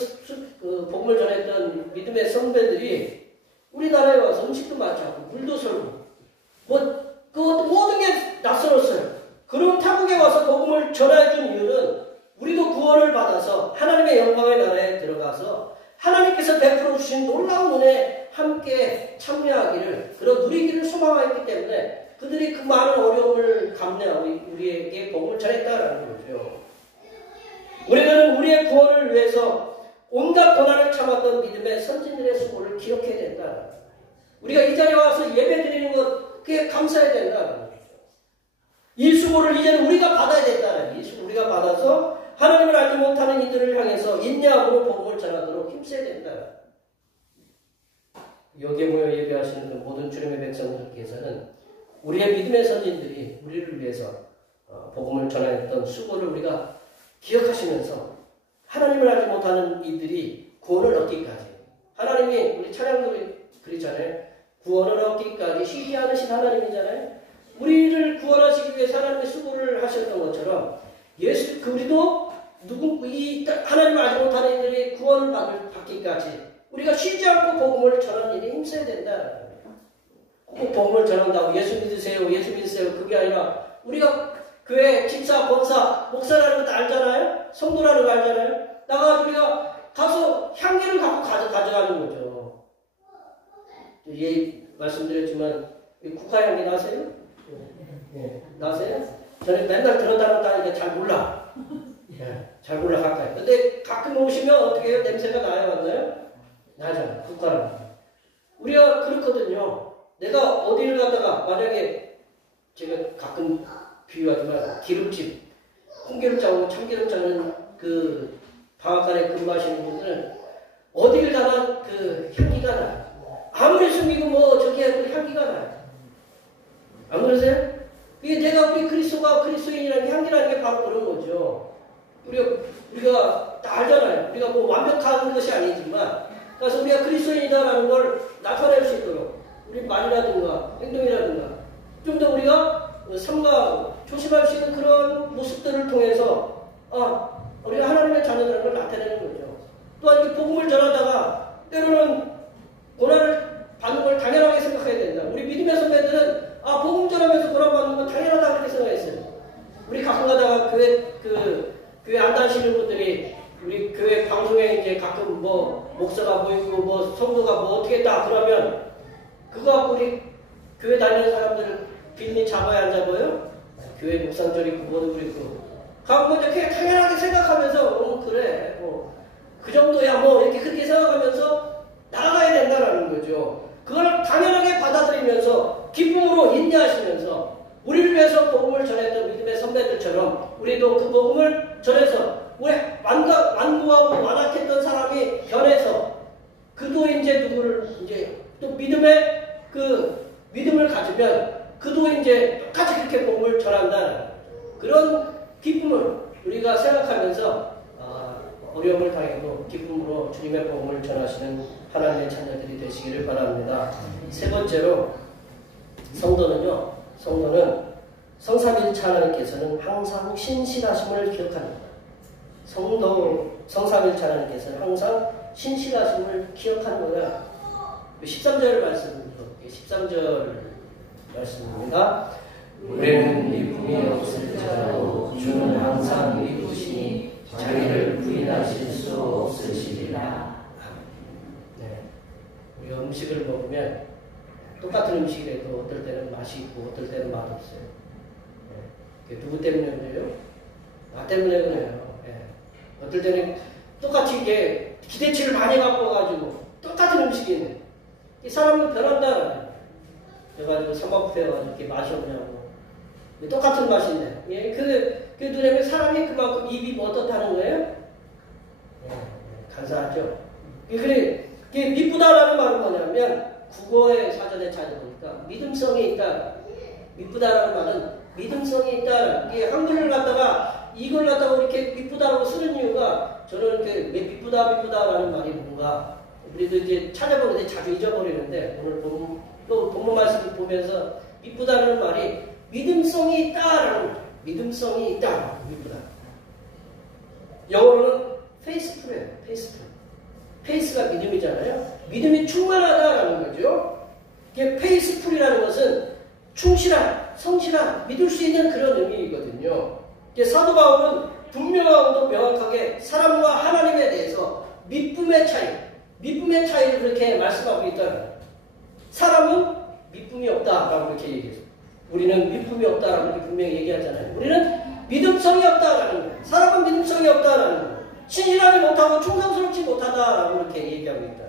복음을 전했던 믿음의 선배들이 우리나라에 와서 음식도 맞지 않고 물도 설고 그것도 모든 게 낯설었어요. 그런 타국에 와서 복음을 전해준 이유는 우리도 구원을 받아서 하나님의 영광의 나라에 들어가서 하나님께서 베풀어 주신 놀라운 은혜에 함께 참여하기를, 그런 누리기를 소망하기 때문에 그들이 그 많은 어려움을 감내하고 우리에게 복음을 전했다라는 거죠. 우리는 우리의 구원을 위해서 온갖 고난을 참았던 믿음의 선진들의 수고를 기억해야 된다. 우리가 이 자리에 와서 예배 드리는 것, 그게 감사해야 된다. 이 수고를 이제는 우리가 받아야 된다. 이 수고를 우리가 받아서 하나님을 알지 못하는 이들을 향해서 인내함으로 복음을 전하도록 힘써야 된다. 여기에 모여 예배하시는 그 모든 주님의 백성들께서는 우리의 믿음의 선진들이 우리를 위해서 복음을 전하였던 수고를 우리가 기억하시면서 하나님을 알지 못하는 이들이 구원을 얻기까지, 하나님이 우리 찬양도 그랬잖아요. 구원을 얻기까지 쉬지 않으신 하나님이잖아요. 우리를 구원하시기 위해 하나님의 수고를 하셨던 것처럼 우리도 하나님을 알지 못하는 이들이 구원을 받기까지 우리가 쉬지 않고 복음을 전하는 일에 힘써야 된다. 꼭 복음을 전한다고 예수 믿으세요 그게 아니라, 우리가 교회 집사, 권사, 목사라는 것도 알잖아요. 성도라는 거 알잖아요. 나가서 우리가 가서 향기를 갖고 가져가는 거죠. 말씀드렸지만 국화향기 나세요? 네. 나세요? 저는 맨날 들었다 놨다니까 잘 몰라. 잘 몰라 가까이. 근데 가끔 오시면 어떻게 해요? 냄새가 나요, 안 나요? 나잖아. 국화랑. 우리가 그렇거든요. 내가 어디를 갔다가, 만약에 제가 가끔 비유하지만 기름집, 콩기름 짜고 참기름 짜는 그 방앗간에 근무하시는 분들은 어디를 가나 그 향기가 나요. 아무리 숨기고 저기 해도 향기가 나요. 안 그러세요? 이게 내가 우리 그리스도인이라는 향기라는 게 바로 그런 거죠. 우리가 다 알잖아요. 우리가 완벽한 것이 아니지만, 그래서 우리가 그리스도인이다라는 걸 나타낼 수 있도록 우리 말이라든가 행동이라든가 좀 더 우리가 삼가 조심할 수 있는 그런 모습들을 통해서 우리가 하나님의 자녀라는 걸 나타내는 거죠. 또한 이 복음을 전하다가 때로는 고난을 받는 걸 당연하게 생각해야 된다. 우리 믿음의 선배들은 복음 전하면서 고난 받는 건 당연하다 그렇게 생각했어요. 우리 교회 다니는 사람들 빌리 잡아야 안 잡아요? 교회 묵상절 있고 뭐도 그렇고 가고 먼저 그냥 당연하게 생각하면서 그래 그 정도야 이렇게 그렇게 생각하면서 나아가야 된다는 거죠. 그걸 당연하게 받아들이면서 기쁨으로 인내하시면서 우리를 위해서 복음을 전했던 믿음의 선배들처럼 우리도 그 복음을 전해서 우리 완고하고 완악했던 사람이 변해서 그도 이제 누구를 이제 또 믿음을 가지면 그도 이제 똑같이 그렇게 복음을 전한다는 그런 기쁨을 우리가 생각하면서 어려움을 당해도 기쁨으로 주님의 복음을 전하시는 하나님의 자녀들이 되시기를 바랍니다. 세 번째로 성도는 성삼일체 하나님께서는 항상 신실하심을 기억합니다. 성삼일체 하나님께서는 항상 신실하심을 기억하는 거야. 13절 말씀입니다. 13절 말씀입니다. 우리는 미움이 없을지라도 주는 항상 미우시니 자기를 부인하실 수 없으시리라. 네. 우리가 음식을 먹으면 똑같은 음식이라도 어떨 때는 맛이 있고 어떨 때는 맛없어요. 네. 누구 때문에 그래요? 나 때문에 그래요. 네. 어떨 때는 똑같이 이게 기대치를 많이 갖고 와가지고 똑같은 음식인데 이 사람은 변한다. 그래가지고 삼밥부터 해가지고 이렇게 맛이 없냐고. 똑같은 맛인데. 예, 그 눈에는 사람이 그만큼 입이 어떻다는 거예요? 예, 간사하죠. 그래, 미쁘다라는 말은 뭐냐면, 국어의 사전에 찾아보니까, 믿음성이 있다. 미쁘다라는 말은 믿음성이 있다. 이게 한글을 갖다가, 이걸 갖다가 이렇게 미쁘다라고 쓰는 이유가, 저는 미쁘다라는 말이 뭔가, 우리도 이제 찾아보는데 자주 잊어버리는데, 오늘 또 본문 말씀을 보면서, 미쁘다라는 말이 믿음성이 있다라는 거죠. 믿음성이 있다. 미쁘다. 영어로는 페이스풀이에요. 페이스풀. 페이스가 믿음이잖아요. 믿음이 충만하다라는 거죠. 이게 페이스풀이라는 것은 충실한, 성실한, 믿을 수 있는 그런 의미이거든요. 사도 바울은 분명하고도 명확하게 사람과 하나님에 대해서 믿음의 차이를 그렇게 말씀하고 있다는 거예요. 사람은 믿음이 없다라고 이렇게 얘기해요. 우리는 믿음이 없다라고 분명히 얘기하잖아요. 우리는 믿음성이 없다라는 거예요. 사람은 믿음성이 없다라는 거예요. 신실하지 못하고 충성스럽지 못하다라고 이렇게 얘기하고 있다.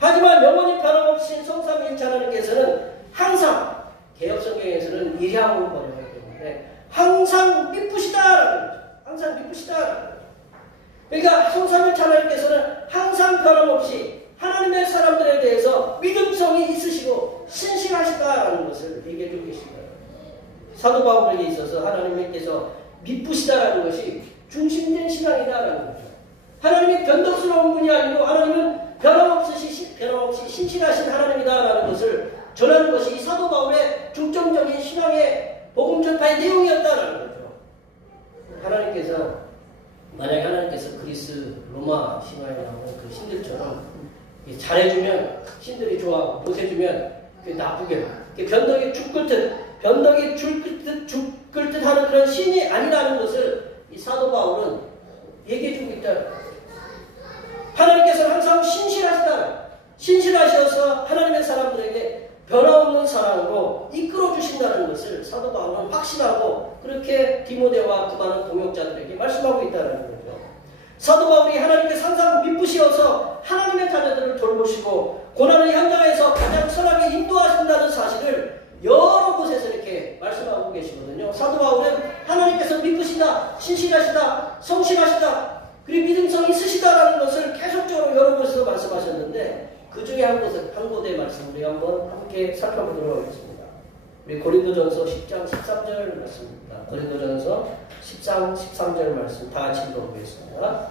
하지만 영원히 변함없이 성삼위일체 하나님께서는 항상 개혁성경에서는 일향으로 번역하기 때문에 항상 미쁘시다라는 거죠. 항상 미쁘시다라는 거죠. 그러니까 성삼위일체 하나님께서는 항상 변함없이 하나님의 사람들에 대해서 믿음성이 있으시고 신실하시다라는 것을 얘기해주고 계십니다. 사도 바울에게 있어서 하나님께서 미쁘시다라는 것이 중심된 신앙이다라는 거죠. 하나님이 변덕스러운 분이 아니고 하나님은 변함없이 신실하신 하나님이다라는 것을 전하는 것이 사도 바울의 중점적인 신앙의 복음 전파의 내용이었다라는 거죠. 하나님께서 만약에 하나님께서 그리스 로마 신화에 나오는 그 신들처럼 잘해주면 신들이 좋아하고 못해주면 나쁘게 변덕이 죽을 듯 하는 그런 신이 아니라는 것을 이 사도 바울은 얘기해주고 있다. 하나님께서는 항상 신실하셔서 하나님의 사람들에게 변화없는 사랑으로 이끌어주신다는 것을 사도 바울은 확신하고 그렇게 디모데와 그 많은 동역자들에게 말씀하고 있다는 거죠. 사도 바울이 하나님께서 항상 미쁘시어서 하나님의 자녀들을 돌보시고 고난의 현장에서 가장 선하게 인도하신다는 사실을 여러 곳에서 이렇게 말씀하고 계시거든요. 사도 바울은 하나님께서 미쁘시다, 신실하시다, 성실하시다, 그리고 믿음성이 있으시다라는 것을 계속적으로 여러 곳에서 말씀하셨는데 그 중에 한 곳의 말씀 우리 한번 함께 살펴보도록 하겠습니다. 우리 고린도전서 10장 13절 말씀입니다. 고린도전서 10장 13절 말씀 다 같이 읽어보겠습니다.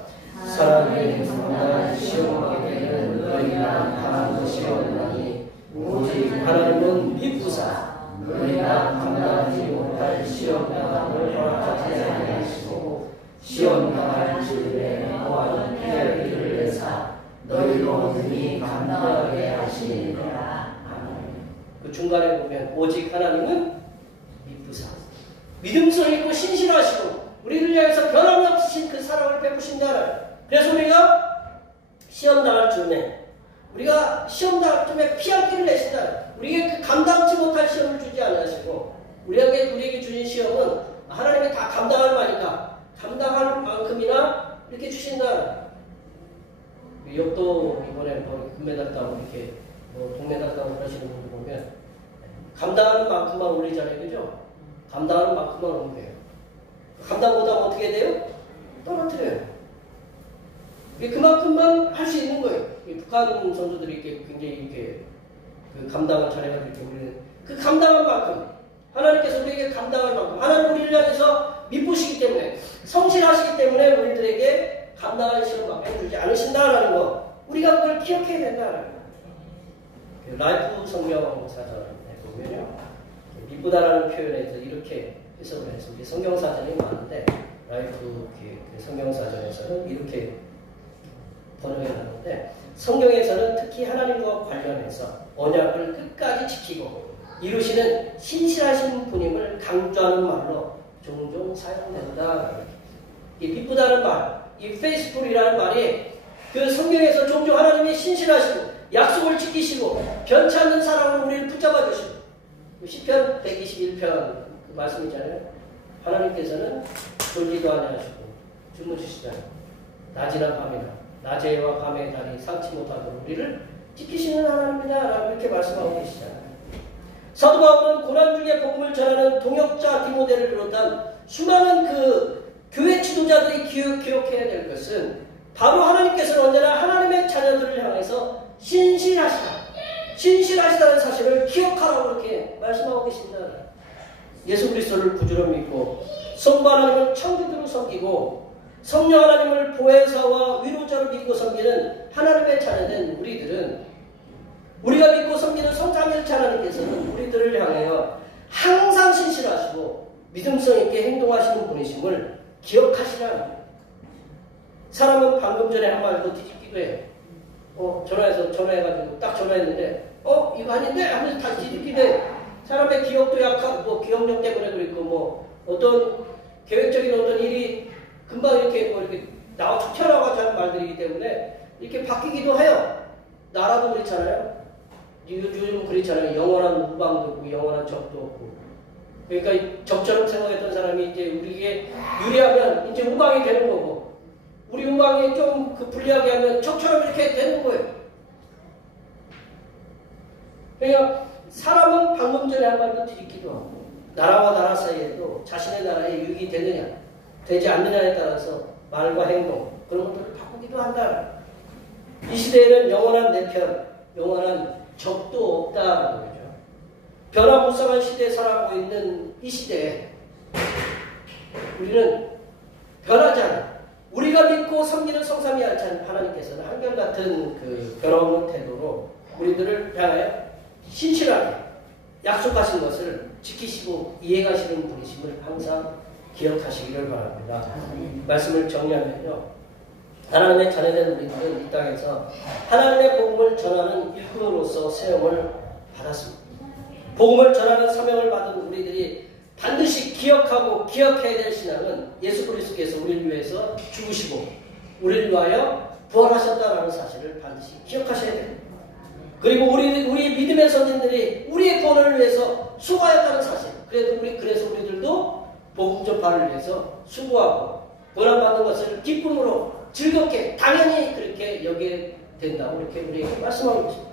사람이 누구나 시험하게 되는 너희가 당한 것이 없나니 오직 하나님은 미쁘사 너희가 감당하지 못할 시험당함을 허락하지 아니하시고 시험당할 줄에 너와 피할 길을 내사 너희로 능히 감당하게 하시니라. 그 중간에 보면 오직 하나님은 미쁘사 믿음성 있고 신실하시고 우리를 위해서 변함이 없으신 그 사랑을 베푸신 자를 그래서 우리가 시험당할 쯤에 피할 길을 내신다. 우리에게 그 감당치 못할 시험을 주지 않으시고 우리에게 주신 시험은 하나님이 다 감당할 만이니까 감당할 만큼이나 이렇게 주신다. 욥도 이번에 뭐 금메달 따고 이렇게 뭐 동메달 따고 그러시는 분들 보면 감당하는 만큼만 올리잖아요, 그죠? 감당하는 만큼만 올려요. 감당 못하면 어떻게 돼요? 떨어뜨려요. 그만큼만 할 수 있는 거예요. 북한 선수들이 이렇게 굉장히 이렇게 그 감당을 잘해가지고 이렇게 우리는 그 감당한 만큼 하나님께서 우리에게 감당할 만큼 하나님 우리를 향해서 미쁘시기 때문에 성실하시기 때문에 우리들에게 감당할 시험밖에 주지 않으신다라는 거 우리가 그걸 기억해야 된다는 거예요. 라이프 성경 사전에 보면요 미쁘다라는 표현에서 이렇게 해석을 해서 우리 성경 사전이 많은데 라이프 성경 사전에서는 이렇게 번역해 놨는데 성경에서는 특히 하나님과 관련해서 언약을 끝까지 지키고 이루시는 신실하신 분임을 강조하는 말로 종종 사용된다. 이 미쁘다는 말, 이 페이스풀이라는 말이 그 성경에서 종종 하나님이 신실하시고 약속을 지키시고 변치 않는 사랑으로 우리를 붙잡아 주시고 시편 121편 그 말씀이잖아요. 하나님께서는 졸지도 아니하시고 주무시잖아요. 낮이나 밤이나 낮에와 밤의 달이 상치 못하도록 우리를 지키시는 하나님이다 라고 이렇게 말씀하고 계시잖아요. 사도 바울은 고난 중에 복음을 전하는 동역자 디모데를 비롯한 수많은 그 교회 지도자들이 기억해야 될 것은 바로 하나님께서는 언제나 하나님의 자녀들을 향해서 신실하시다는 사실을 기억하라고 이렇게 말씀하고 계십니다. 예수 그리스도를 구주로 믿고 성부 하나님을 청기도로 섬기고 성령 하나님을 보혜사와 위로자로 믿고 섬기는 하나님의 자녀된 우리들은 우리가 믿고 섬기는 성삼일체 하나님께서는 우리들을 향하여 항상 신실하시고 믿음성 있게 행동하시는 분이심을 기억하시라는 거예요. 사람은 방금 전에 한 말도 뒤집기도 해요. 전화해가지고 딱 전화했는데 이거 아닌데? 하면서 다시 뒤집기도 해요. 사람의 기억도 약하고 뭐 기억력 때문에 그렇고 뭐 어떤 계획적인 어떤 일이 금방 이렇게 툭 튀어나와서 하는 말들이기 때문에 이렇게 바뀌기도 해요. 나라도 그렇잖아요. 요즘 그렇잖아요. 영원한 우방도 없고 영원한 적도 없고. 그러니까 적처럼 생각했던 사람이 이제 우리에게 유리하면 이제 우방이 되는 거고 우리 우방이 좀 불리하게 하면 적처럼 이렇게 되는 거예요. 그러니까 사람은 방금 전에 한 말도 뒤집기도 하고 나라와 나라 사이에도 자신의 나라에 유익이 되느냐 되지 않느냐에 따라서 말과 행동 그런 것들을 바꾸기도 한다. 이 시대에는 영원한 내 편, 영원한 적도 없다는 거죠. 변화무쌍한 시대에 살아가고 있는 이 시대에 우리는 변하지 않아. 우리가 믿고 섬기는 성삼위 알찬 하나님께서는 한결같은 그 변화없는 태도로 우리들을 향하여 신실하게 약속하신 것을 지키시고 이행하시는 분이심을 항상 기억하시기를 바랍니다. 말씀을 정리하면요. 하나님의 자녀된 우리들은 이 땅에서 하나님의 복음을 전하는 일꾼으로서 세움을 받았습니다. 복음을 전하는 사명을 받은 우리들이 반드시 기억하고 기억해야 될 신앙은 예수 그리스도께서 우리를 위해서 죽으시고 우리를 위하여 부활하셨다는 사실을 반드시 기억하셔야 됩니다. 그리고 우리 믿음의 선진들이 우리의 구원을 위해서 수고하였다는 사실. 그래서 우리들도 복음 전파를 위해서 수고하고 고난받는 것을 기쁨으로 즐겁게 당연히 그렇게 여기게 된다고 이렇게 우리에게 말씀하고 있습니다.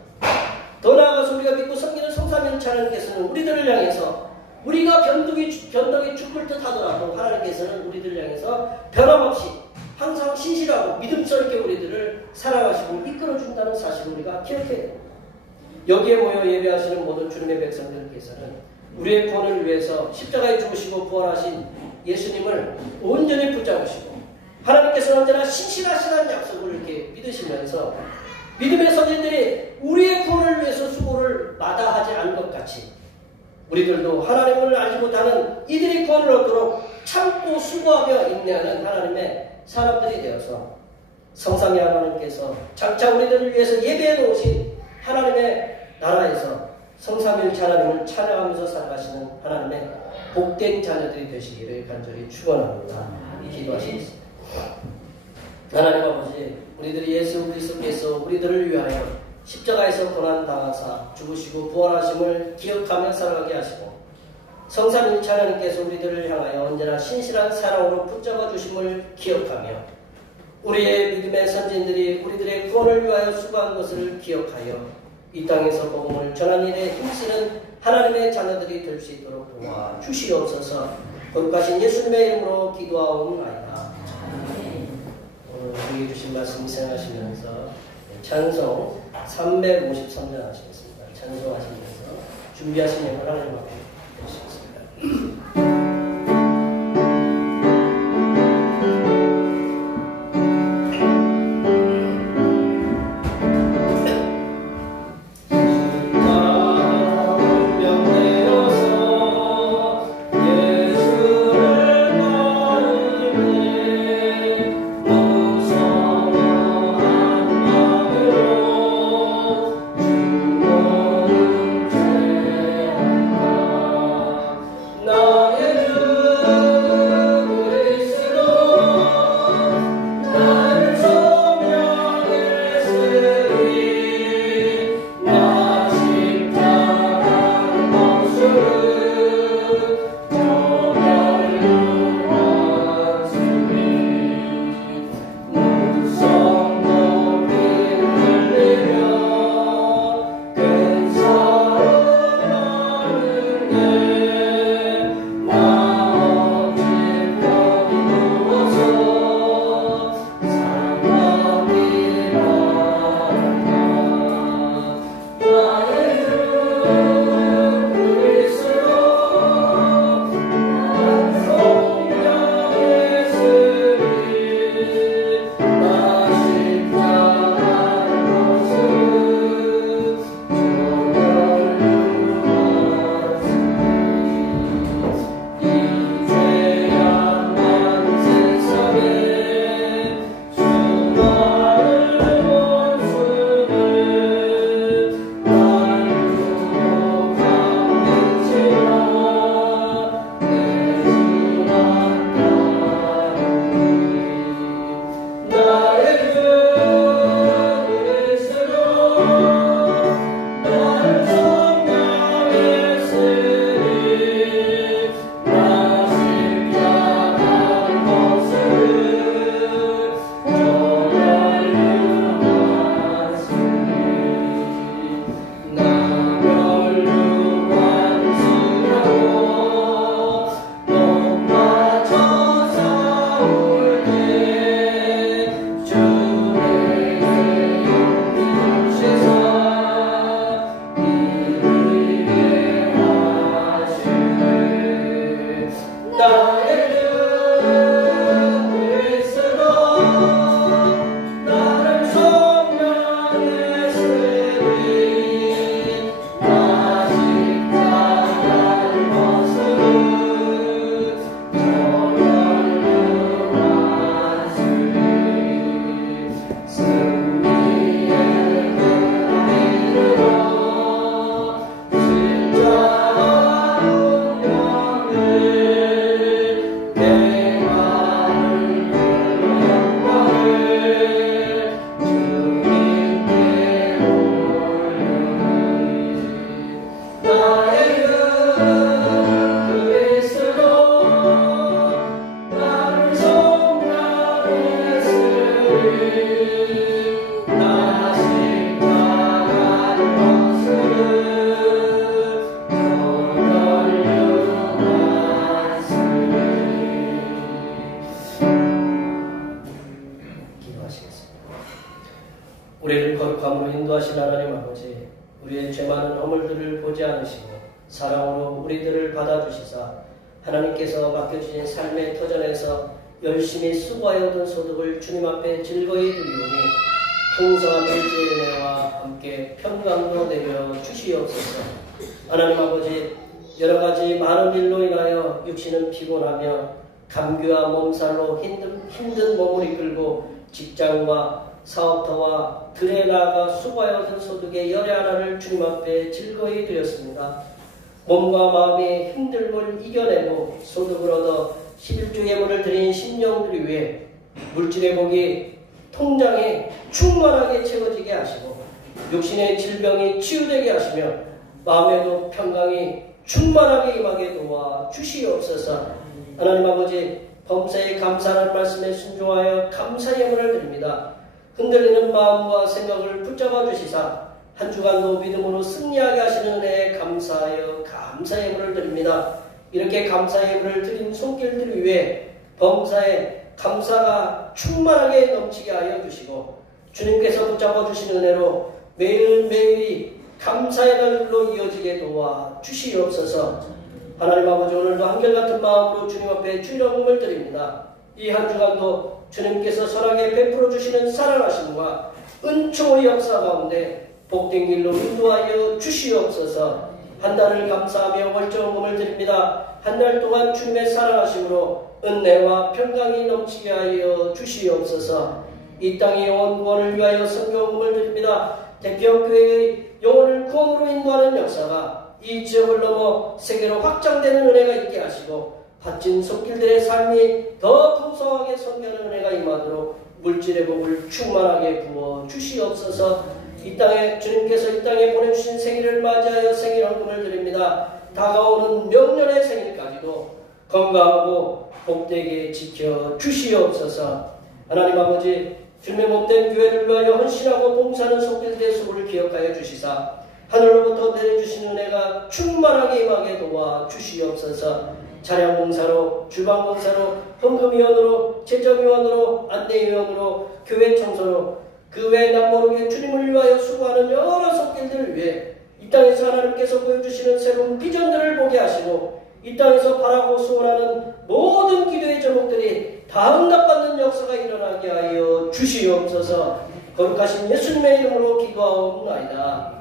더 나아가서 우리가 믿고 섬기는 성삼일체 하나님께서는 우리들을 향해서 우리가 변덕이 죽을 듯 하더라도 하나님께서는 우리들을 향해서 변함없이 항상 신실하고 믿음스럽게 우리들을 사랑하시고 이끌어준다는 사실을 우리가 기억해야 됩니다. 여기에 모여 예배하시는 모든 주님의 백성들께서는 우리의 구원을 위해서 십자가에 죽으시고 부활하신 예수님을 온전히 붙잡으시고 하나님께서는 언제나 신실하시다는 약속을 이렇게 믿으시면서 믿음의 선진들이 우리의 구원을 위해서 수고를 마다하지 않은 것 같이 우리들도 하나님을 알지 못하는 이들이 구원을 얻도록 참고 수고하며 인내하는 하나님의 사람들이 되어서 성삼위 하나님께서 장차 우리들을 위해서 예배해 놓으신 하나님의 나라에서 성삼일체 하나님을 찬양하면서 살아가시는 하나님의 복된 자녀들이 되시기를 간절히 축원합니다. 기도하시겠습니다. 하나님 아버지, 우리들이 예수 그리스도께서 우리들을 위하여 십자가에서 고난당하사 죽으시고 부활하심을 기억하며 살아가게 하시고 성삼일체 하나님께서 우리들을 향하여 언제나 신실한 사랑으로 붙잡아 주심을 기억하며 우리의 믿음의 선진들이 우리들의 구원을 위하여 수고한 것을 기억하여 이 땅에서 복음을 전하는 일에 힘쓰는 하나님의 자녀들이 될 수 있도록 도와 주시옵소서. 거룩하신 예수님의 이름으로 기도하옵나이다. 오늘 우리에게 주신 말씀 생각하시면서 찬송 353절 하시겠습니다. 찬송하시면서 준비하신 예물 하나님 앞에 드리시겠습니다. 우리를 거룩함으로 인도하신 하나님 아버지, 우리의 죄 많은 허물들을 보지 않으시고 사랑으로 우리들을 받아주시사 하나님께서 맡겨주신 삶의 터전에서 열심히 수고하여 얻은 소득을 주님 앞에 즐거이 드리오니 풍성한 일주의 은혜와 함께 평강도 내려 주시옵소서. 하나님 아버지, 여러 가지 많은 일로 인하여 육신은 피곤하며 감기와 몸살로 힘든 몸을 이끌고 직장과 사업터와 들에 나아가 수고하여 얻은 소득의 열의 하나를 주님 앞에 즐거이 드렸습니다. 몸과 마음의 힘듦을 이겨내고 소득을 얻어 11조 예물을 드린 심령들을 위해 물질의 복이 통장에 충만하게 채워지게 하시고 육신의 질병이 치유되게 하시며 마음에도 평강이 충만하게 임하게 도와 주시옵소서. 하나님 아버지, 범사에 감사하는 말씀에 순종하여 감사의 예물을 드립니다. 흔들리는 마음과 생각을 붙잡아 주시사 한 주간도 믿음으로 승리하게 하시는 은혜에 감사하여 감사의 예물을 드립니다. 이렇게 감사의 예물을 드린 손길들 위해 범사에 감사가 충만하게 넘치게 하여 주시고 주님께서 붙잡아 주신 은혜로 매일매일이 감사의 날로 이어지게 도와 주시옵소서. 하나님 아버지, 오늘도 한결같은 마음으로 주님 앞에 주일헌금을 드립니다. 이 한 주간도 주님께서 선하게 베풀어 주시는 사랑하심과 은총의 역사 가운데 복된 길로 인도하여 주시옵소서. 한 달을 감사하며 월정헌금을 드립니다. 한 달 동안 주님의 사랑하심으로 은혜와 평강이 넘치게 하여 주시옵소서. 이 땅의 영혼 구원을 위하여 성경헌금을 드립니다. 대표교회의 영혼을 구원으로 인도하는 역사가 이 지역을 넘어 세계로 확장되는 은혜가 있게 하시고 빚진 손길들의 삶이 더 풍성하게 선교하는 은혜가 임하도록 물질의 복을 충만하게 부어 주시옵소서. 이 땅에 주님께서 이 땅에 보내주신 생일을 맞이하여 생일헌금을 드립니다. 다가오는 명년의 생일까지도 건강하고 복되게 지켜 주시옵소서. 하나님 아버지, 주님의 몸된 교회를 위하여 헌신하고 봉사하는 손길들의 수고를 기억하여 주시사 하늘로부터 내려주신 은혜가 충만하게 임하게 도와 주시옵소서. 찬양 봉사로, 주방 봉사로, 헌금위원으로, 재정위원으로, 안내위원으로, 교회 청소로, 그 외 남모르게 주님을 위하여 수고하는 여러 손길들을 위해 이 땅에서 하나님께서 보여주시는 새로운 비전들을 보게 하시고 이 땅에서 바라고 소원하는 모든 기도의 제목들이 다 응답받는 역사가 일어나게 하여 주시옵소서. 거룩하신 예수님의 이름으로 기도하옵나이다.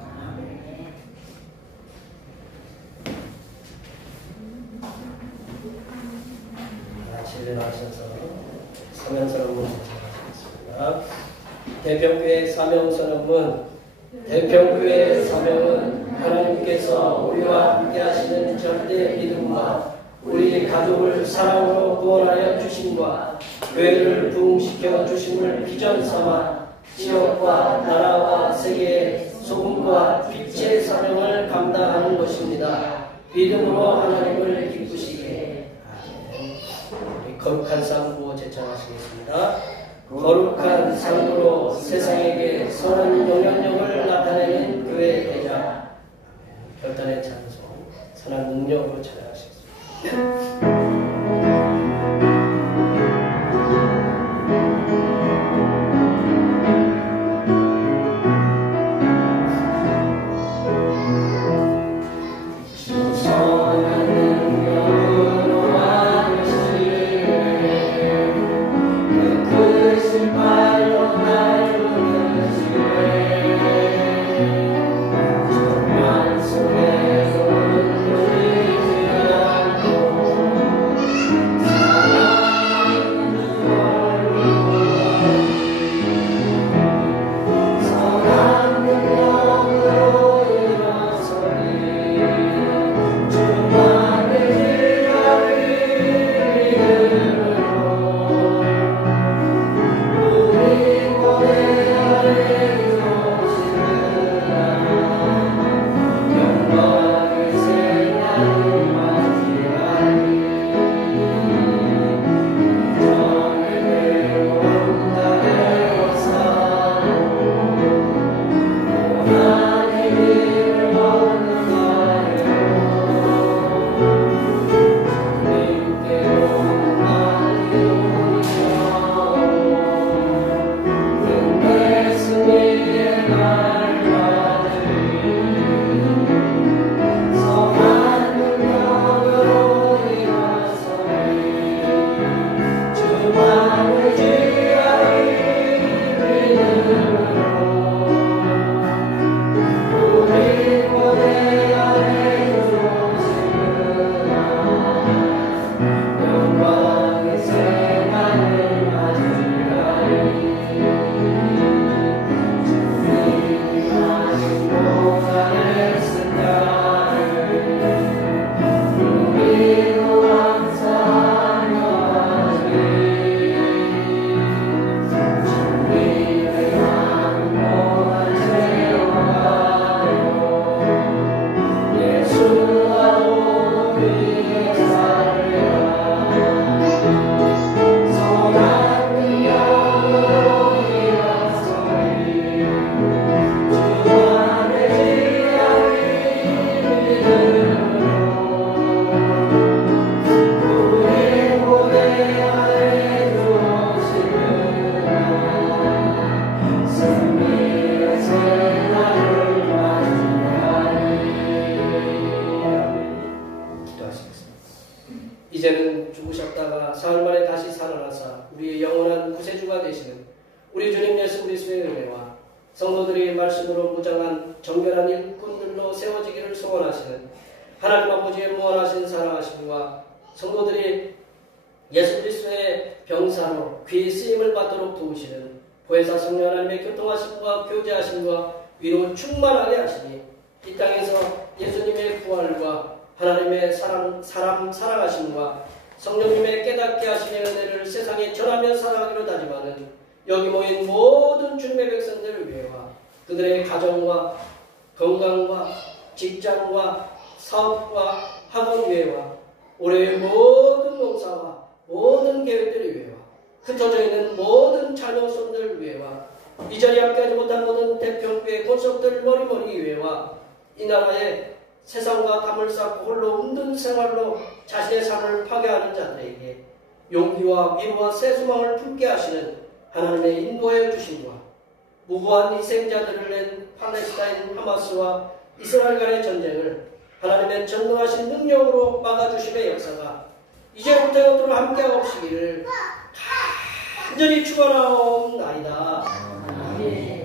일어나셔서 사명선언문 하겠습니다. 대평교회 사명선언문. 대평교회의 사명은 하나님께서 우리와 함께 하시는 절대 믿음과 우리 가족을 사랑으로 구원하여 주심과 교회를 부흥시켜 주심을 비전 삼아 지역과 나라와 세계의 소금과 빛의 사명을 감당하는 것입니다. 믿음으로 하나님을 기쁘시게. 거룩한 상으로 제창하시겠습니다. 거룩한 상으로 세상에게 선한 영향력을 나타내는 교회 대장. 결단의 찬송, 선한 능력으로 찬양하시겠습니다. 정말 속에 죽었다가 사흘 만에 다시 살아나사 우리의 영원한 구세주가 되시는 우리 주님 예수 그리스도의 은혜와 성도들이 말씀으로 무장한 정결한 일꾼들로 세워지기를 소원하시는 하나님 아버지의 무한하신 사랑하심과 성도들이 예수 그리스도의 병사로 귀히 쓰임을 받도록 도우시는 보혜사 성령 하나님의 교통하심과 교제하심과 위로 충만하게 하시니 이 땅에서 예수님의 부활과 하나님의 사람 사랑하심과 성령님의 깨닫게 하시는 은혜를 세상에 전하며 살아가기로 다짐하는 여기 모인 모든 주님의 백성들을 위해와 그들의 가정과 건강과 직장과 사업과 학원 위해와 올해의 모든 농사와 모든 계획들을 위해와 흩어져 있는 모든 자녀손들 위해와 이 자리에 함께하지 못한 모든 대평교의 권속들 머리머리 위해와 이 나라의 세상과 담을 쌓고 홀로 힘든 생활로 자신의 삶을 파괴하는 자들에게 용기와 위로와 새 소망을 품게 하시는 하나님의 인도해 주심과 무고한 희생자들을 낸 팔레스타인 하마스와 이스라엘 간의 전쟁을 하나님의 전능하신 능력으로 막아주심의 역사가 이제부터 영원토록 함께하옵시기를 간절히 축원하옵나이다. 아멘.